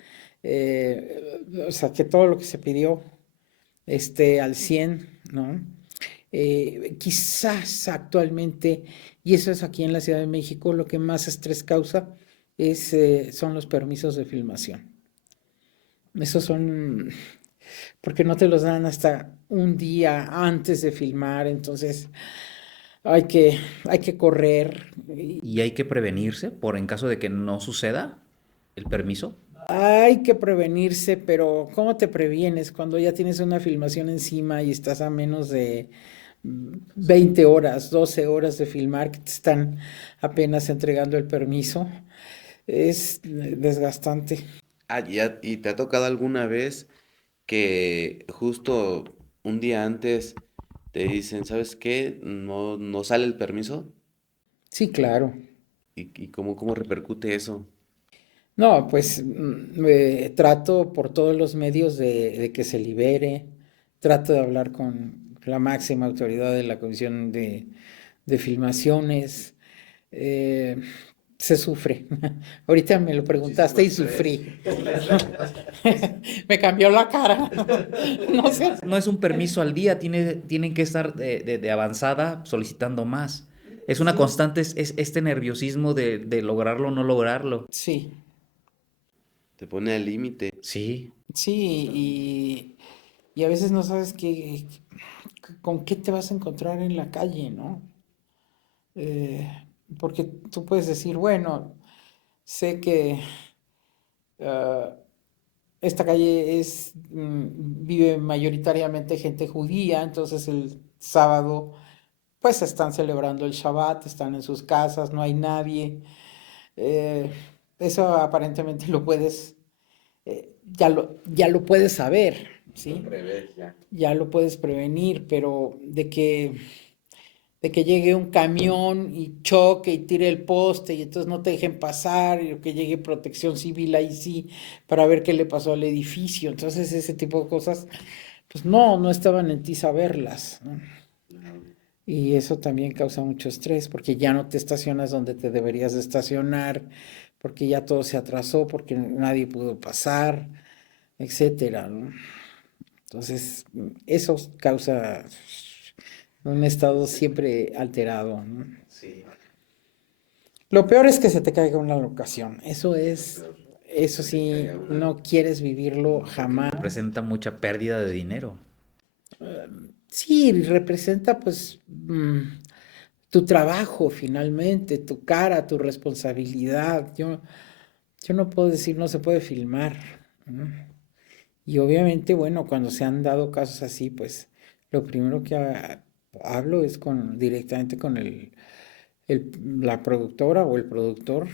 o sea, que todo lo que se pidió esté al 100, ¿no? Quizás actualmente, y eso es aquí en la Ciudad de México, lo que más estrés causa son los permisos de filmación. Esos son, porque no te los dan hasta un día antes de filmar, entonces hay que, hay que correr. ¿Y hay que prevenirse por en caso de que no suceda el permiso? Hay que prevenirse, pero ¿cómo te previenes cuando ya tienes una filmación encima y estás a menos de 20 horas, 12 horas de filmar, que te están apenas entregando el permiso? Es desgastante. ¿Y te ha tocado alguna vez que justo un día antes te dicen, ¿sabes qué? No, no sale el permiso? Sí, claro. y cómo repercute eso? No, pues trato por todos los medios de que se libere, trato de hablar con la máxima autoridad de la Comisión de Filmaciones. eh, Se sufre. Ahorita me lo preguntaste y sufrí. Me cambió la cara. No sé. No es un permiso al día, tienen que estar de avanzada solicitando más. Es una Sí, constante, es este nerviosismo de lograrlo o no lograrlo. sí, Te pone al límite. Sí, sí, y a veces no sabes con qué te vas a encontrar en la calle, ¿no? Eh, Porque tú puedes decir, bueno, sé que ah, esta calle vive mayoritariamente gente judía, entonces el sábado pues están celebrando el Shabbat, están en sus casas, no hay nadie. Eh, Eso aparentemente lo puedes, ya lo puedes saber, Lo ¿sí? prevés ya. Ya lo puedes prevenir, pero de que llegue un camión y choque y tire el poste y entonces no te dejen pasar, y que llegue protección civil ahí sí para ver qué le pasó al edificio. Entonces ese tipo de cosas, pues no estaban en ti saberlas, ¿no? Y eso también causa mucho estrés porque ya no te estacionas donde te deberías de estacionar, porque ya todo se atrasó, porque nadie pudo pasar, etcétera, ¿no? Entonces, eso causa un estado siempre alterado, ¿no? Sí. Lo peor es que se te caiga una locación. Eso Se te sí, caiga una. no quieres vivirlo porque jamás. representa mucha pérdida de dinero. Sí, representa pues tu trabajo finalmente, tu cara, tu responsabilidad. Yo no puedo decir no se puede filmar, ¿no? Y obviamente, bueno, cuando se han dado casos así, pues lo primero que hablo es directamente con la productora o el productor,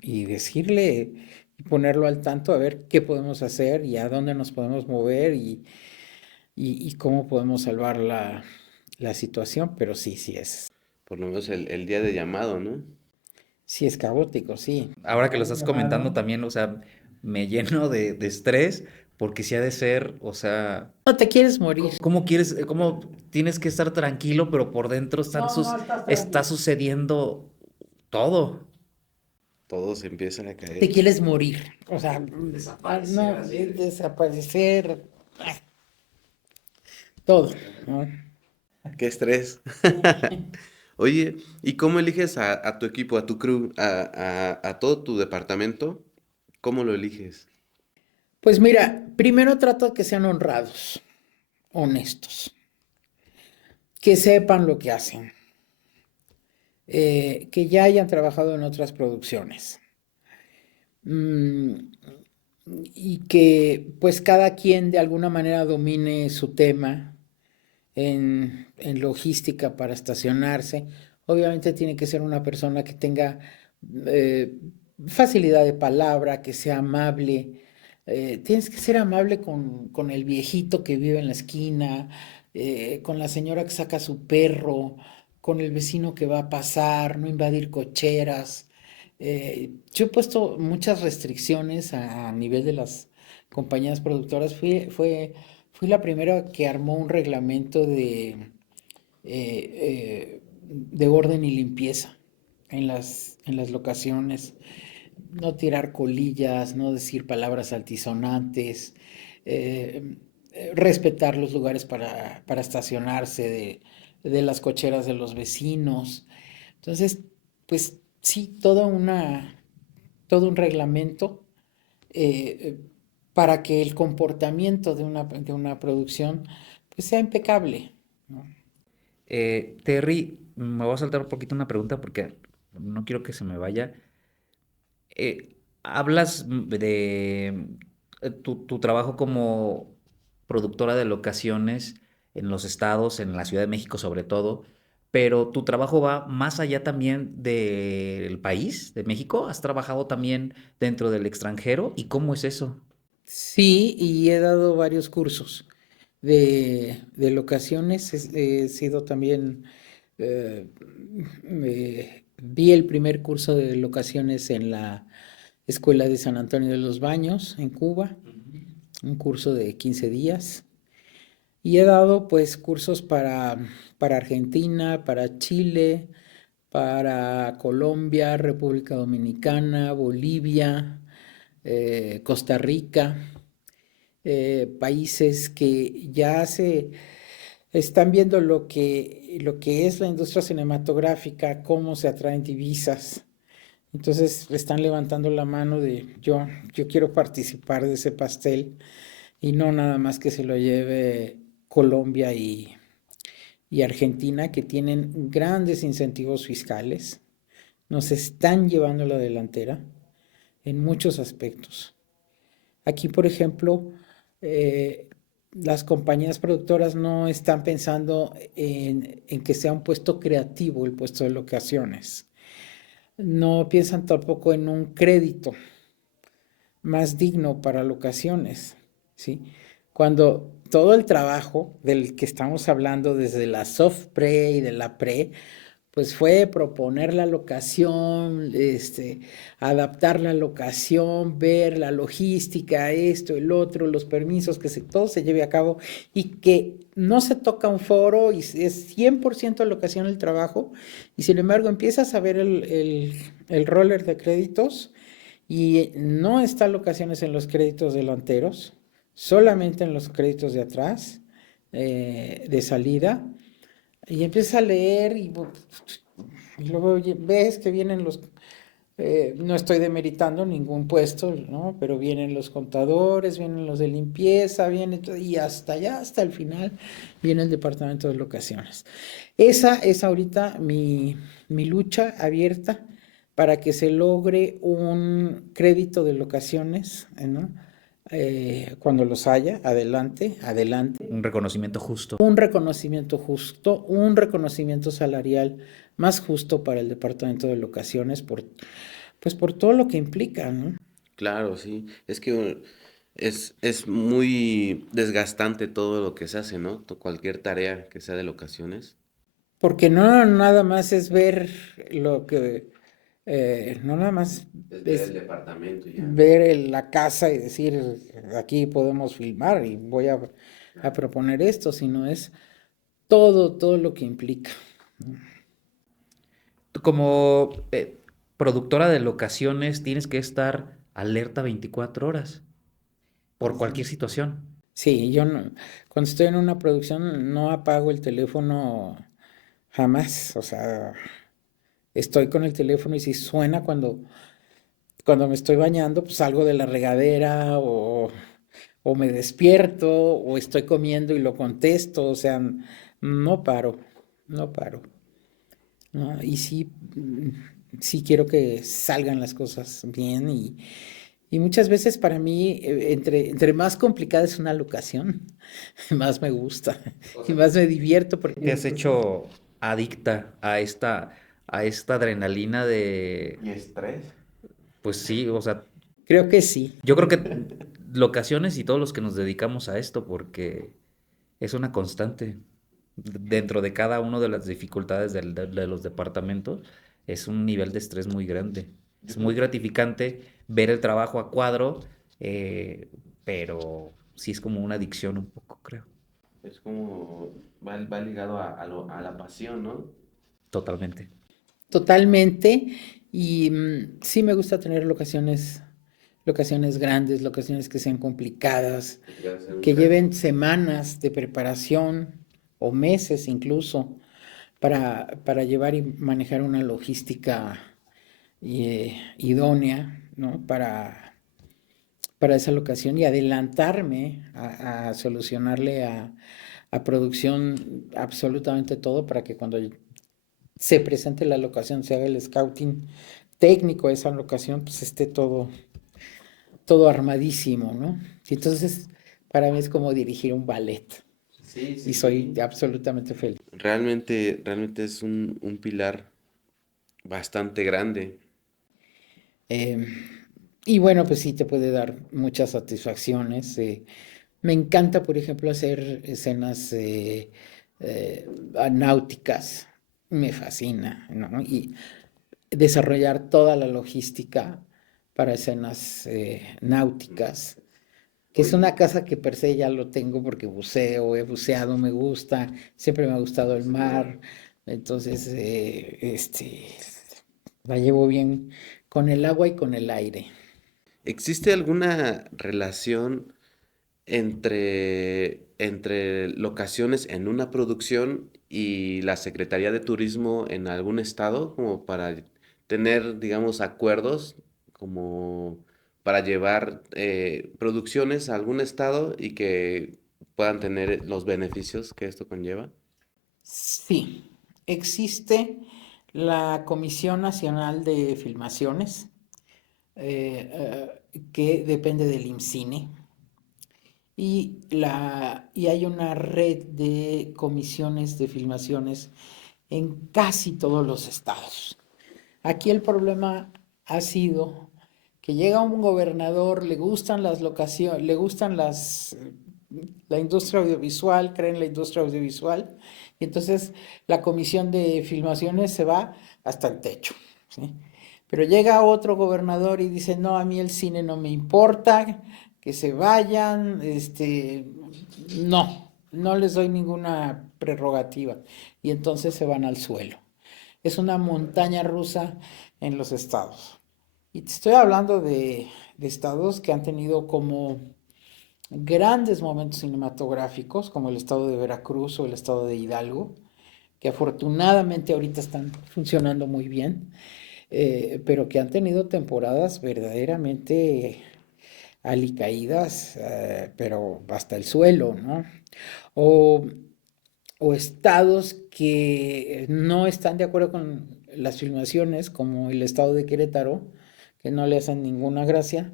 y decirle y ponerlo al tanto a ver qué podemos hacer y a dónde nos podemos mover y cómo podemos salvar la situación, pero Por lo menos el día de llamado, ¿no? sí es caótico, sí. Ahora que lo estás comentando también, o sea, me lleno de estrés porque sí ha de ser, o sea, No te quieres morir. ¿cómo quieres, cómo tienes que estar tranquilo, pero por dentro No estás está tranquilo. sucediendo todo? Todos empiezan a Te caer. quieres morir. O sea, Desaparecer no, así. desaparecer, ah, todo, ¿no? ¡Qué estrés! Oye, ¿y cómo eliges a tu equipo, a tu crew, a todo tu departamento? ¿Cómo lo eliges? Pues mira, primero trato de que sean honrados, honestos, que sepan lo que hacen, que ya hayan trabajado en otras producciones, mm, y que pues cada quien de alguna manera domine su tema en logística para estacionarse. Obviamente tiene que ser una persona que tenga eh, facilidad de palabra, que sea amable. Tienes que ser amable con el viejito que vive en la esquina, con la señora que saca su perro, con el vecino que va a pasar, no invadir cocheras. Yo he puesto muchas restricciones a nivel de las compañías productoras. Fui la primera que armó un reglamento de orden y limpieza en las locaciones. No tirar colillas, no decir palabras altisonantes, eh, respetar los lugares para estacionarse de las cocheras de los vecinos. Entonces, pues sí, todo un reglamento, eh, para que el comportamiento de una producción pues sea impecable, ¿no? Terry, me voy a saltar un poquito una pregunta porque no quiero que se me vaya. Hablas de tu trabajo como productora de locaciones en los estados, en la Ciudad de México sobre todo, pero tu trabajo va más allá también del país, de México. ¿Has trabajado también dentro del extranjero? ¿Y cómo es eso? Sí, y he dado varios cursos de locaciones. He sido también eh, Vi el primer curso de locaciones en la Escuela de San Antonio de los Baños, en Cuba, un curso de 15 días. Y he dado pues cursos para Argentina, para Chile, para Colombia, República Dominicana, Bolivia, Costa Rica, países que ya se están viendo lo que es la industria cinematográfica, cómo se atraen divisas. Entonces están levantando la mano de yo quiero participar de ese pastel y no nada más que se lo lleve Colombia y Argentina, que tienen grandes incentivos fiscales, nos están llevando a la delantera en muchos aspectos. Aquí, por ejemplo, eh, las compañías productoras no están pensando en que sea un puesto creativo el puesto de locaciones. No piensan tampoco en un crédito más digno para locaciones, ¿sí? Cuando todo el trabajo del que estamos hablando desde la soft pre y de la pre, pues fue proponer la locación, adaptar la locación, ver la logística, esto, el otro, los permisos, todo se lleve a cabo y que no se toca un foro y es 100% locación el trabajo y sin embargo empiezas a ver el roller de créditos y no está locaciones en los créditos delanteros, solamente en los créditos de atrás, de salida. Y empiezas a leer y luego ves que vienen no estoy demeritando ningún puesto, ¿no? Pero vienen los contadores, vienen los de limpieza, y hasta allá, hasta el final, viene el departamento de locaciones. Esa es ahorita mi lucha abierta para que se logre un crédito de locaciones, ¿no? Cuando los haya, adelante, adelante. Un reconocimiento justo. Un reconocimiento justo, un reconocimiento salarial más justo para el departamento de locaciones pues por todo lo que implica, ¿no? Claro, sí. Es que es muy desgastante todo lo que se hace, ¿no? Cualquier tarea que sea de locaciones. Porque no nada más es ver no nada más Es ver el es departamento y ya. ver la casa y decir, aquí podemos filmar y voy a proponer esto, sino es todo lo que implica. Tú como productora de locaciones tienes que estar alerta 24 horas por cualquier situación. Sí, cuando estoy en una producción no apago el teléfono jamás, o sea, estoy con el teléfono y si suena cuando me estoy bañando, pues salgo de la regadera o me despierto o estoy comiendo y lo contesto, o sea, no paro, no paro, ¿no? Y sí, sí quiero que salgan las cosas bien y muchas veces para mí, entre más complicada es una locación, más me gusta O y sea, más me divierto te porque has hecho adicta a esta adrenalina de, Y estrés. pues sí, o sea, creo que sí. yo creo que locaciones y todos los que nos dedicamos a esto, porque es una constante dentro de cada una de las dificultades de los departamentos, es un nivel de estrés muy grande. Yo Es muy creo, gratificante ver el trabajo a cuadro, pero sí es como una adicción un poco, creo. es como va ligado a la pasión, ¿no? Totalmente. Totalmente. Y sí me gusta tener locaciones grandes, locaciones que sean complicadas, Que llega a ser un que reto. lleven semanas de preparación o meses incluso para llevar y manejar una logística idónea, ¿no? Para esa locación y adelantarme a solucionarle a producción absolutamente todo para que cuando se presente la locación, se haga el scouting técnico de esa locación, pues esté todo armadísimo, ¿no? Y entonces, para mí es como dirigir un ballet Sí, sí, y soy sí. absolutamente feliz. Realmente es un pilar bastante grande. Eh, y bueno, pues sí, te puede dar muchas satisfacciones. Me encanta, por ejemplo, hacer escenas náuticas. Me fascina, ¿no? Y desarrollar toda la logística para escenas náuticas, que es una casa que per se ya lo tengo porque buceo, he buceado, me gusta, siempre me ha gustado el mar, entonces la llevo bien con el agua y con el aire. ¿Existe alguna relación entre locaciones en una producción y la Secretaría de Turismo en algún estado, como para tener, digamos, acuerdos, como para llevar producciones a algún estado y que puedan tener los beneficios que esto conlleva? Sí, existe la Comisión Nacional de Filmaciones, que depende del IMCINE, y hay una red de comisiones de filmaciones en casi todos los estados. Aquí el problema ha sido que llega un gobernador, le gustan las locaciones, le gustan la industria audiovisual, cree en la industria audiovisual, y entonces la comisión de filmaciones se va hasta el techo, ¿sí? Pero llega otro gobernador y dice, no, a mí el cine no me importa, que se vayan, no les doy ninguna prerrogativa, y entonces se van al suelo. Es una montaña rusa en los estados. Y te estoy hablando de estados que han tenido como grandes momentos cinematográficos, como el estado de Veracruz o el estado de Hidalgo, que afortunadamente ahorita están funcionando muy bien, pero que han tenido temporadas verdaderamente alicaídas, pero hasta el suelo, ¿no? O, o estados que no están de acuerdo con las filmaciones, como el estado de Querétaro, que no le hacen ninguna gracia,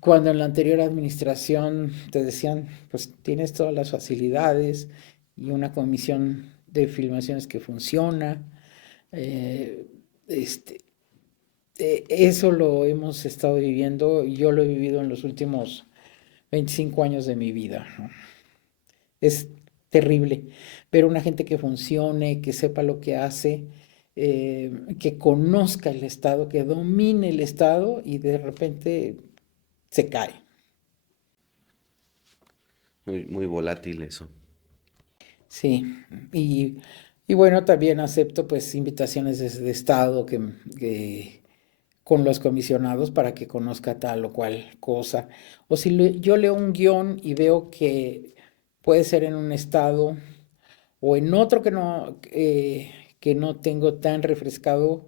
cuando en la anterior administración te decían, pues tienes todas las facilidades y una comisión de filmaciones que funciona, eh, este, eso lo hemos estado viviendo y yo lo he vivido en los últimos 25 años de mi vida, ¿no? Es terrible ver una gente que funcione, que sepa lo que hace, que conozca el Estado, que domine el Estado y de repente se cae. Muy, muy volátil eso. Sí, y, y bueno, también acepto pues invitaciones de Estado con los comisionados para que conozca tal o cual cosa. O si yo leo un guión y veo que puede ser en un estado o en otro que no tengo tan refrescado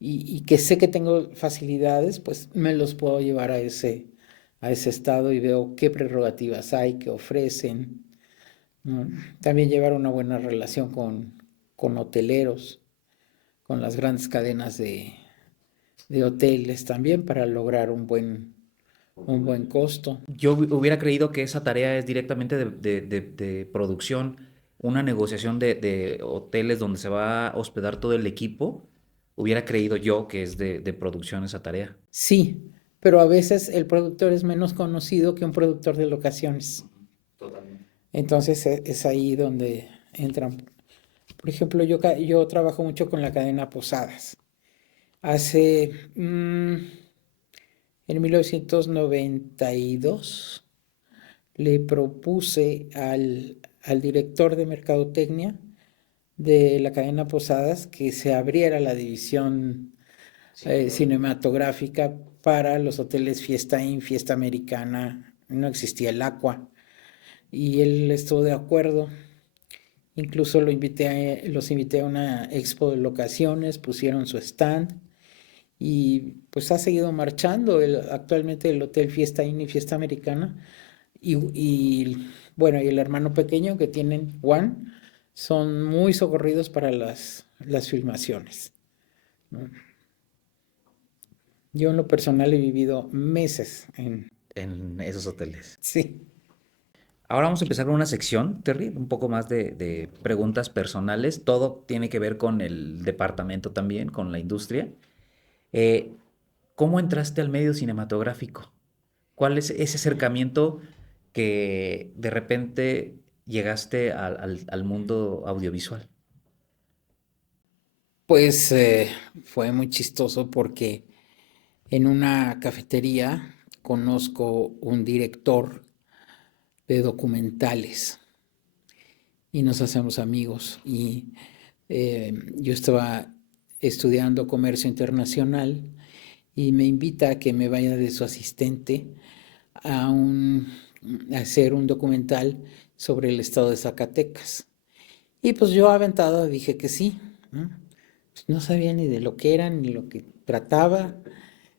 y que sé que tengo facilidades, pues me los puedo llevar a ese estado y veo qué prerrogativas hay, qué ofrecen, ¿no? También llevar una buena relación con hoteleros, con las grandes cadenas de hoteles también para lograr un buen costo. Yo hubiera creído que esa tarea es directamente de producción, una negociación de hoteles donde se va a hospedar todo el equipo. Hubiera creído yo que es de producción esa tarea. Sí, pero a veces el productor es menos conocido que un productor de locaciones. Totalmente. Entonces es ahí donde entran. Por ejemplo, yo trabajo mucho con la cadena Posadas. Hace, en 1992, le propuse al director de mercadotecnia de la cadena Posadas que se abriera la división cinematográfica para los hoteles Fiesta Inn, Fiesta Americana, no existía el Aqua, y él estuvo de acuerdo. Incluso los invité a una expo de locaciones, pusieron su stand y pues ha seguido marchando. Actualmente el Hotel Fiesta Inn y Fiesta Americana bueno, y el hermano pequeño que tienen, Juan, son muy socorridos para las filmaciones, ¿no? Yo en lo personal he vivido meses En esos hoteles. Sí. Ahora vamos a empezar con una sección, Terry, un poco más de preguntas personales. Todo tiene que ver con el departamento también, con la industria. Eh, ¿Cómo entraste al medio cinematográfico? ¿Cuál es ese acercamiento que de repente llegaste al mundo audiovisual? Pues fue muy chistoso porque en una cafetería conozco un director de documentales y nos hacemos amigos. Y yo estaba estudiando comercio internacional y me invita a que me vaya de su asistente a, a hacer un documental sobre el estado de Zacatecas. Y pues yo aventado dije que sí, ¿no? Pues no sabía ni de lo que era, ni lo que trataba.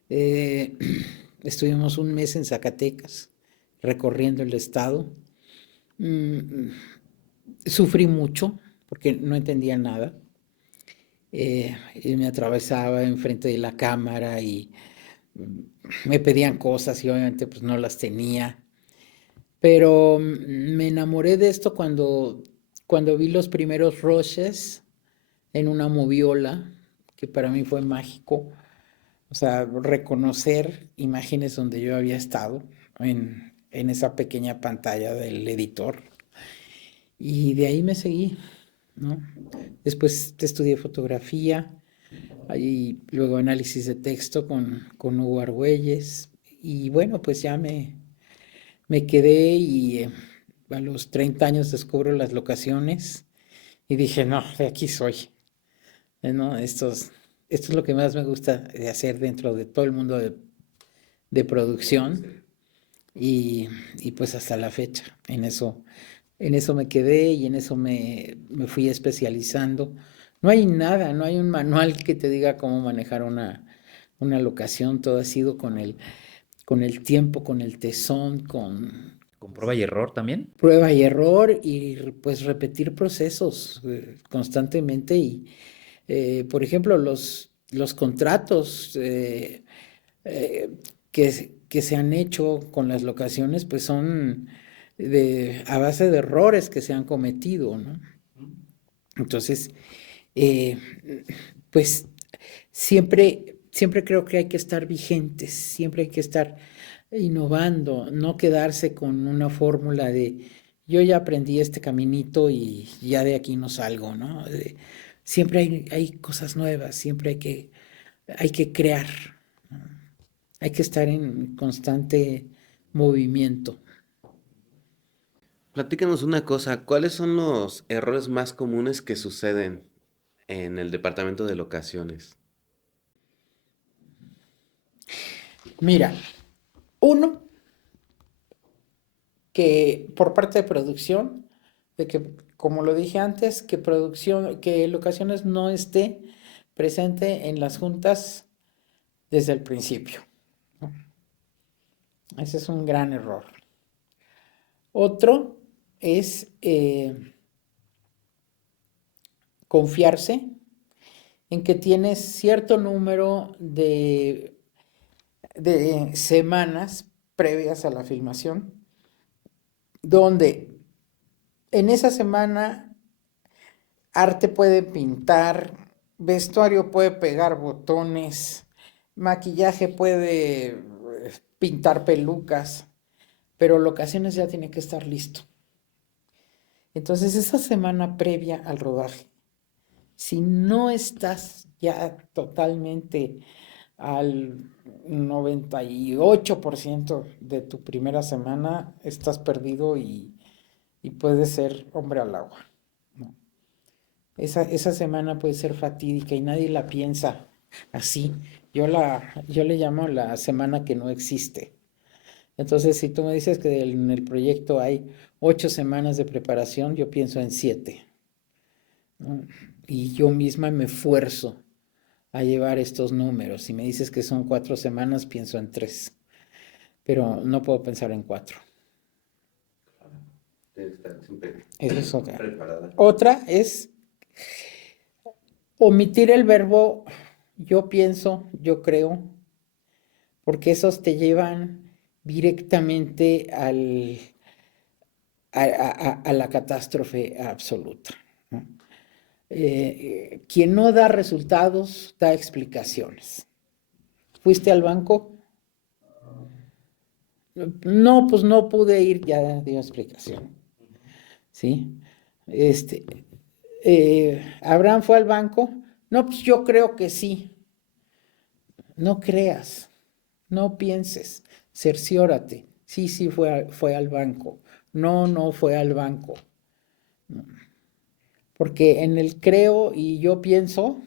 Eh, Estuvimos un mes en Zacatecas, recorriendo el estado. Mm, Sufrí mucho porque no entendía nada. Y me atravesaba enfrente de la cámara y me pedían cosas y obviamente pues no las tenía. Pero me enamoré de esto cuando vi los primeros rushes en una moviola, que para mí fue mágico. O sea, reconocer imágenes donde yo había estado en esa pequeña pantalla del editor. Y de ahí me seguí, ¿no? Después estudié fotografía, y luego análisis de texto con Hugo Argüelles. Y bueno, pues ya me quedé y a los 30 años descubro las locaciones y dije, no, de aquí soy. ¿No? Esto es lo que más me gusta de hacer dentro de todo el mundo de producción y pues hasta la fecha. En eso me quedé y en eso me fui especializando. No hay nada, no hay un manual que te diga cómo manejar una locación. Todo ha sido con el tiempo, con el tesón, con ¿Con prueba y error también? prueba y error y pues repetir procesos constantemente. Y, por ejemplo, los contratos eh, que se han hecho con las locaciones, pues son a base de errores que se han cometido, ¿no? Entonces, eh, pues siempre creo que hay que estar vigentes, siempre hay que estar innovando, no quedarse con una fórmula de yo ya aprendí este caminito y ya de aquí no salgo, ¿no? Siempre hay cosas nuevas, siempre hay que crear, ¿no? Hay que estar en constante movimiento. Platícanos una cosa, ¿cuáles son los errores más comunes que suceden en el departamento de locaciones? Mira, uno, que por parte de producción, de que, como lo dije antes, que locaciones no esté presente en las juntas desde el principio, ¿no? Ese es un gran error. Otro es confiarse en que tienes cierto número de semanas previas a la filmación, donde en esa semana arte puede pintar, vestuario puede pegar botones, maquillaje puede pintar pelucas, pero locaciones ya tiene que estar listo. Entonces, esa semana previa al rodaje, si no estás ya totalmente al 98% de tu primera semana, estás perdido y puedes ser hombre al agua, ¿no? Esa semana puede ser fatídica y nadie la piensa así. Yo le llamo la semana que no existe. Entonces, si tú me dices que en el proyecto hay 8 semanas de preparación, yo pienso en 7, ¿no? Y yo misma me esfuerzo a llevar estos números. Si me dices que son 4 semanas, pienso en 3, pero no puedo pensar en 4. Debe estar siempre Esa es otra. preparada. Otra es omitir el verbo yo pienso, yo creo, porque esos te llevan directamente a la catástrofe absoluta, ¿no? Quien no da resultados da explicaciones. ¿Fuiste al banco? No, pues no pude ir, ya dio explicación, ¿sí? Abraham fue al banco. No, pues yo creo que sí. No creas, no pienses, cerciórate. Sí, sí fue al banco. No, no fue al banco. Porque en el creo y yo pienso,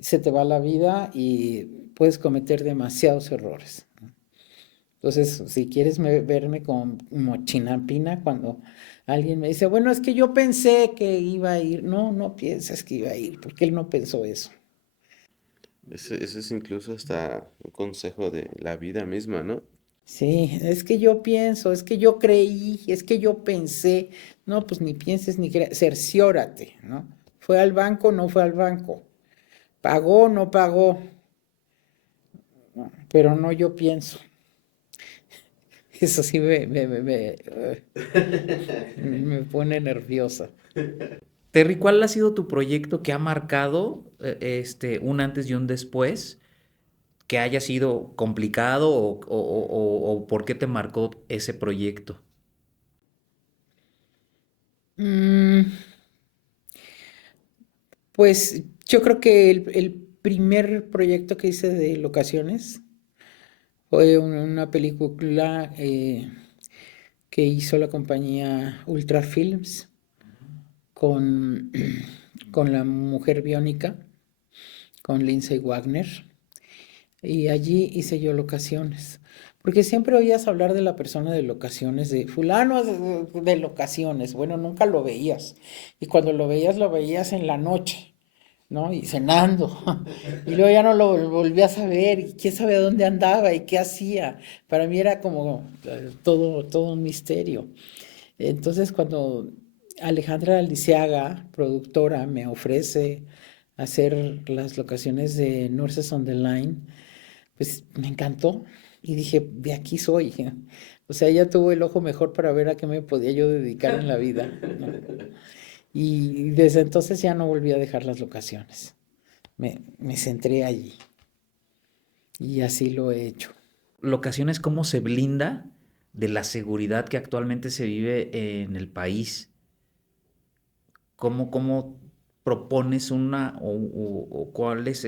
se te va la vida y puedes cometer demasiados errores. Entonces, si quieres verme como chinapina cuando alguien me dice, bueno, es que yo pensé que iba a ir. No, no piensas que iba a ir, porque él no pensó eso. Ese es incluso hasta un consejo de la vida misma, ¿no? Sí, es que yo pienso, es que yo creí, es que yo pensé. No, pues ni pienses ni creas, cerciórate, ¿no? ¿Fue al banco? No fue al banco. ¿Pagó? No pagó. Pero no yo pienso. Eso sí me pone nerviosa. Terry, ¿cuál ha sido tu proyecto que ha marcado un antes y un después? Que haya sido complicado o por qué te marcó ese proyecto. Mm, pues yo creo que el primer proyecto que hice de locaciones fue una película que hizo la compañía Ultra Films con, con la mujer biónica, con Lindsay Wagner. Y allí hice yo locaciones. Porque siempre oías hablar de la persona de locaciones, de fulano de locaciones. Bueno, nunca lo veías. Y cuando lo veías en la noche, ¿no? Y cenando. Y luego ya no lo volvías a ver. Y quién sabe dónde andaba y qué hacía. Para mí era como todo un misterio. Entonces, cuando Alejandra Lisiaga, productora, me ofrece hacer las locaciones de Nurses on the Line, pues me encantó y dije, de aquí soy. O sea, ella tuvo el ojo mejor para ver a qué me podía yo dedicar en la vida, ¿no? Y desde entonces ya no volví a dejar las locaciones. Me centré allí y así lo he hecho. Locaciones, ¿cómo se blinda de la seguridad que actualmente se vive en el país? ¿Cómo propones una o cuál es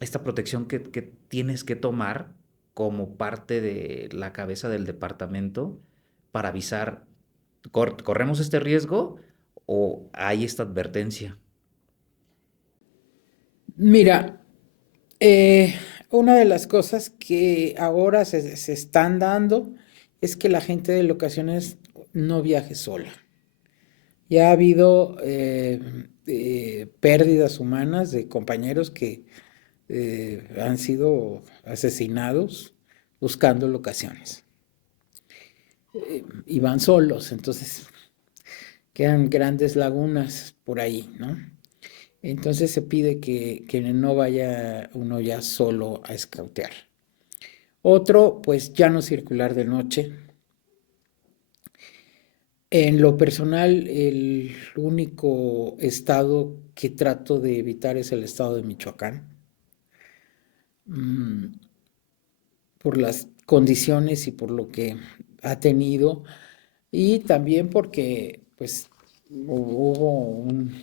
esta protección que tienes que tomar como parte de la cabeza del departamento para avisar, ¿corremos este riesgo o hay esta advertencia? Mira, eh, una de las cosas que ahora se están dando es que la gente de locaciones no viaje sola. Ya ha habido pérdidas humanas de compañeros que han sido asesinados buscando locaciones. Y van solos, entonces quedan grandes lagunas por ahí, ¿no? Entonces se pide que no vaya uno ya solo a escautear. Otro, pues ya no circular de noche. En lo personal, el único estado que trato de evitar es el estado de Michoacán, por las condiciones y por lo que ha tenido, y también porque pues hubo un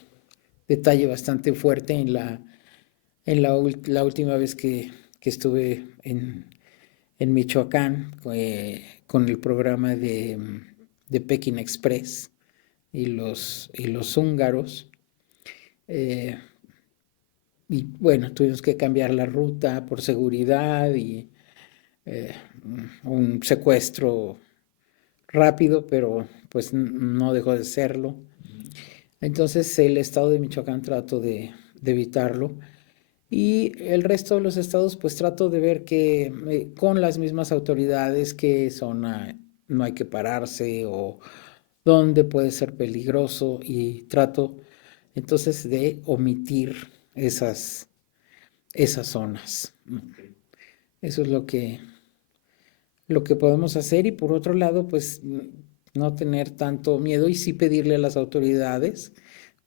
detalle bastante fuerte la última vez que estuve en Michoacán, con el programa de Pekín Express y los húngaros. eh, y bueno, tuvimos que cambiar la ruta por seguridad y eh, un secuestro rápido, pero pues no dejó de serlo. Entonces el estado de Michoacán trato de evitarlo. Y el resto de los estados, pues trato de ver que con las mismas autoridades qué zona no hay que pararse o dónde puede ser peligroso, y trato entonces de omitir esas zonas. Eso es lo que podemos hacer, y por otro lado, pues no tener tanto miedo y sí pedirle a las autoridades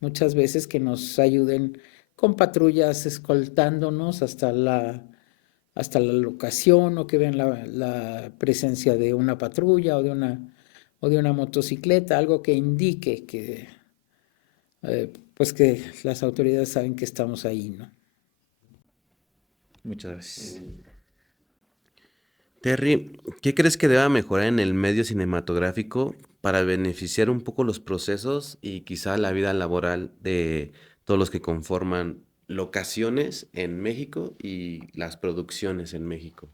muchas veces que nos ayuden con patrullas escoltándonos hasta la locación, o que vean la presencia de una patrulla o de una motocicleta, algo que indique que pues que las autoridades saben que estamos ahí, ¿no? Muchas gracias. Terry, ¿qué crees que deba mejorar en el medio cinematográfico para beneficiar un poco los procesos y quizá la vida laboral de todos los que conforman locaciones en México y las producciones en México?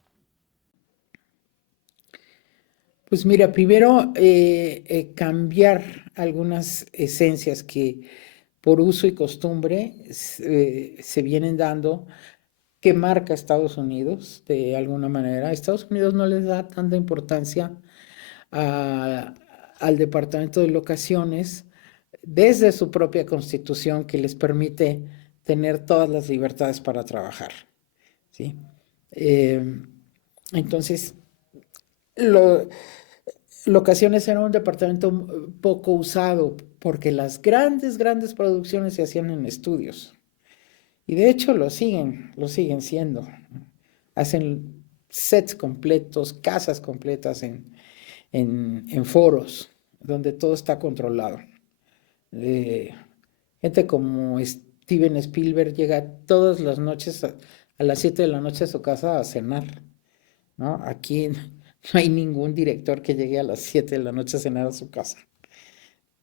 Pues mira, primero cambiar algunas esencias que por uso y costumbre se vienen dando, que marca Estados Unidos de alguna manera. Estados Unidos no les da tanta importancia a- al Departamento de Locaciones desde su propia constitución que les permite tener todas las libertades para trabajar, ¿sí? Eh, entonces, lo, Locaciones era un departamento poco usado porque las grandes producciones se hacían en estudios. Y de hecho lo siguen siendo. Hacen sets completos, casas completas en foros, donde todo está controlado. Eh, Gente como Steven Spielberg llega todas las noches a las 7 de la noche a su casa a cenar, ¿no? Aquí no hay ningún director que llegue a las 7 de la noche a cenar a su casa,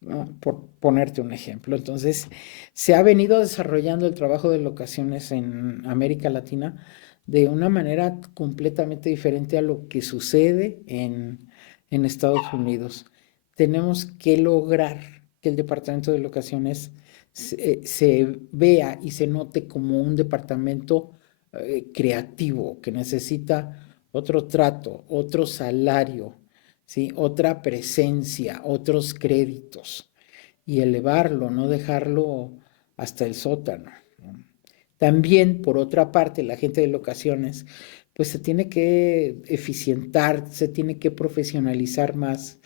¿no? Por ponerte un ejemplo. Entonces, se ha venido desarrollando el trabajo de locaciones en América Latina de una manera completamente diferente a lo que sucede en Estados Unidos. Tenemos que lograr que el departamento de locaciones se vea y se note como un departamento creativo que necesita otro trato, otro salario, ¿sí? Otra presencia, otros créditos y elevarlo, no dejarlo hasta el sótano, ¿no? También, por otra parte, la gente de locaciones, pues se tiene que eficientar, se tiene que profesionalizar más.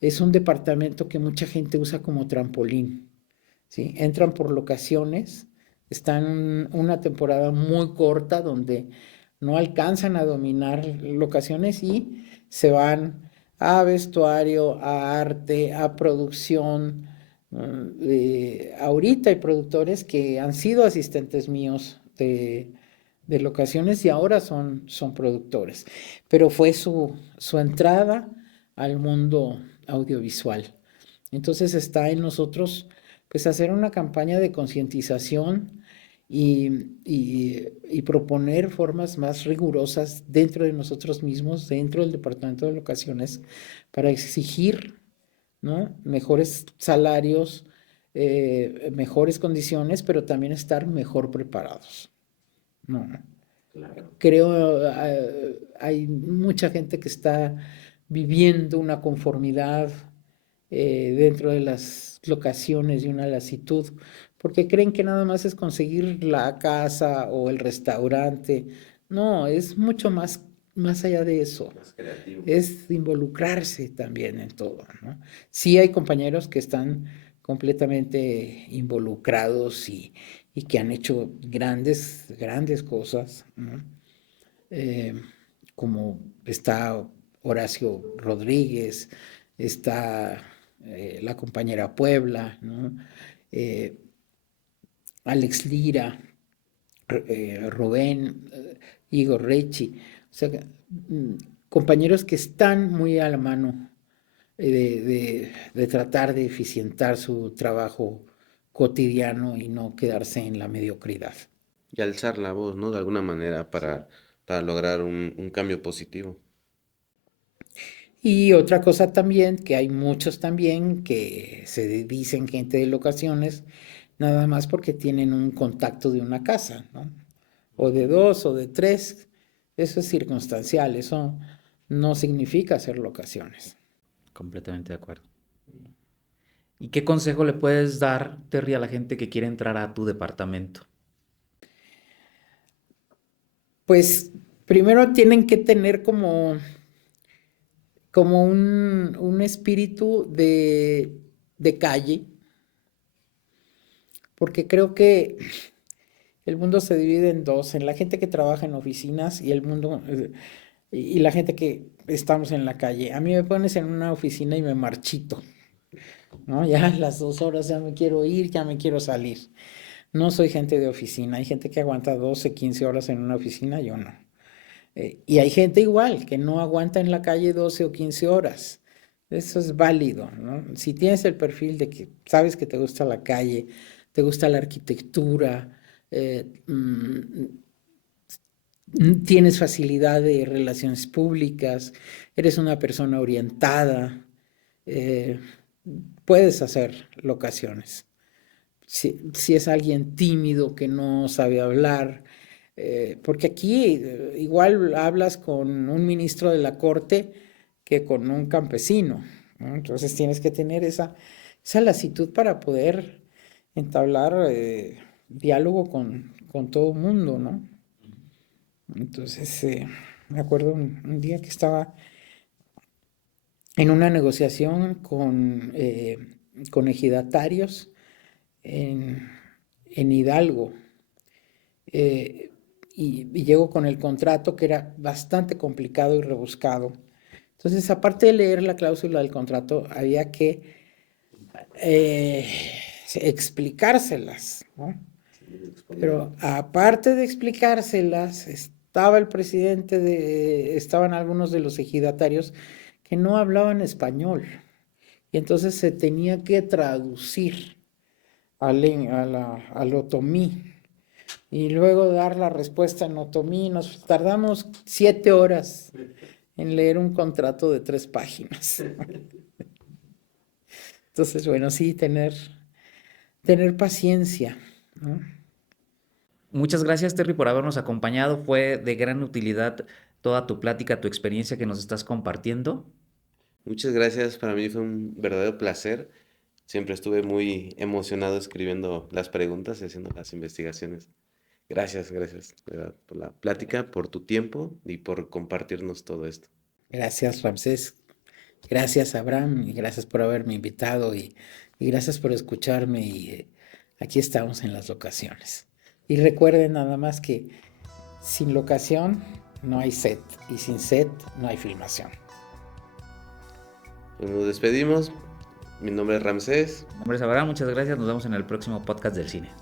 Es un departamento que mucha gente usa como trampolín, ¿sí? Entran por locaciones, están una temporada muy corta donde no alcanzan a dominar locaciones y se van a vestuario, a arte, a producción. Ahorita hay productores que han sido asistentes míos de locaciones y ahora son productores, pero fue su entrada al mundo audiovisual. Entonces está en nosotros pues hacer una campaña de concientización y proponer formas más rigurosas dentro de nosotros mismos, dentro del Departamento de Locaciones, para exigir, ¿no? Mejores salarios, mejores condiciones, pero también estar mejor preparados, ¿no? Creo hay mucha gente que está viviendo una conformidad dentro de las locaciones y una lasitud, porque creen que nada más es conseguir la casa o el restaurante. No, es mucho más allá de eso. Más creativo. Es involucrarse también en todo, ¿no? Sí hay compañeros que están completamente involucrados y que han hecho grandes cosas, ¿no? Eh, Como está Horacio Rodríguez, está la compañera Puebla, ¿no? Eh, Alex Lira, Rubén, Igor Rechi, o sea, compañeros que están muy a la mano de tratar de eficientar su trabajo cotidiano y no quedarse en la mediocridad. Y alzar la voz, ¿no? De alguna manera para lograr un cambio positivo. Y otra cosa también, que hay muchos también que se dicen gente de locaciones, nada más porque tienen un contacto de una casa, ¿no? O de dos o de tres. Eso es circunstancial, eso no significa hacer locaciones. Completamente de acuerdo. ¿Y qué consejo le puedes dar, Terry, a la gente que quiere entrar a tu departamento? Pues primero tienen que tener como un espíritu de calle, porque creo que el mundo se divide en dos, en la gente que trabaja en oficinas y el mundo y la gente que estamos en la calle. A mí me pones en una oficina y me marchito. ¿no? Ya a las 2 horas ya me quiero ir, ya me quiero salir. No soy gente de oficina, hay gente que aguanta 12, 15 horas en una oficina, yo no. Y hay gente igual que no aguanta en la calle 12 o 15 horas. Eso es válido, ¿no? Si tienes el perfil de que sabes que te gusta la calle, te gusta la arquitectura, tienes facilidad de relaciones públicas, eres una persona orientada, eh, puedes hacer locaciones. Si es alguien tímido que no sabe hablar, porque aquí igual hablas con un ministro de la corte que con un campesino, ¿no? Entonces tienes que tener esa lasitud para poder entablar diálogo con todo el mundo, ¿no? Entonces, me acuerdo un día que estaba en una negociación con ejidatarios en, en Hidalgo, eh, y llego con el contrato que era bastante complicado y rebuscado. Entonces, aparte de leer la cláusula del contrato, había que eh, explicárselas, ¿no? Pero aparte de explicárselas, estaban algunos de los ejidatarios que no hablaban español. Y entonces se tenía que traducir al otomí y luego dar la respuesta en otomí. Nos tardamos 7 horas en leer un contrato de 3 páginas. Entonces, bueno, sí, tener paciencia, ¿no? Muchas gracias, Terry, por habernos acompañado. Fue de gran utilidad toda tu plática, tu experiencia que nos estás compartiendo. Muchas gracias, para mí fue un verdadero placer. Siempre estuve muy emocionado escribiendo las preguntas y haciendo las investigaciones. Gracias, gracias, de verdad, por la plática, por tu tiempo y por compartirnos todo esto. Gracias, Ramsés. Gracias, Abraham, y gracias por haberme invitado y gracias por escucharme. Y aquí estamos en las locaciones. Y recuerden nada más que sin locación no hay set y sin set no hay filmación. Pues nos despedimos. Mi nombre es Ramsés. Mi nombre es Abraham, muchas gracias. Nos vemos en el próximo podcast del cine.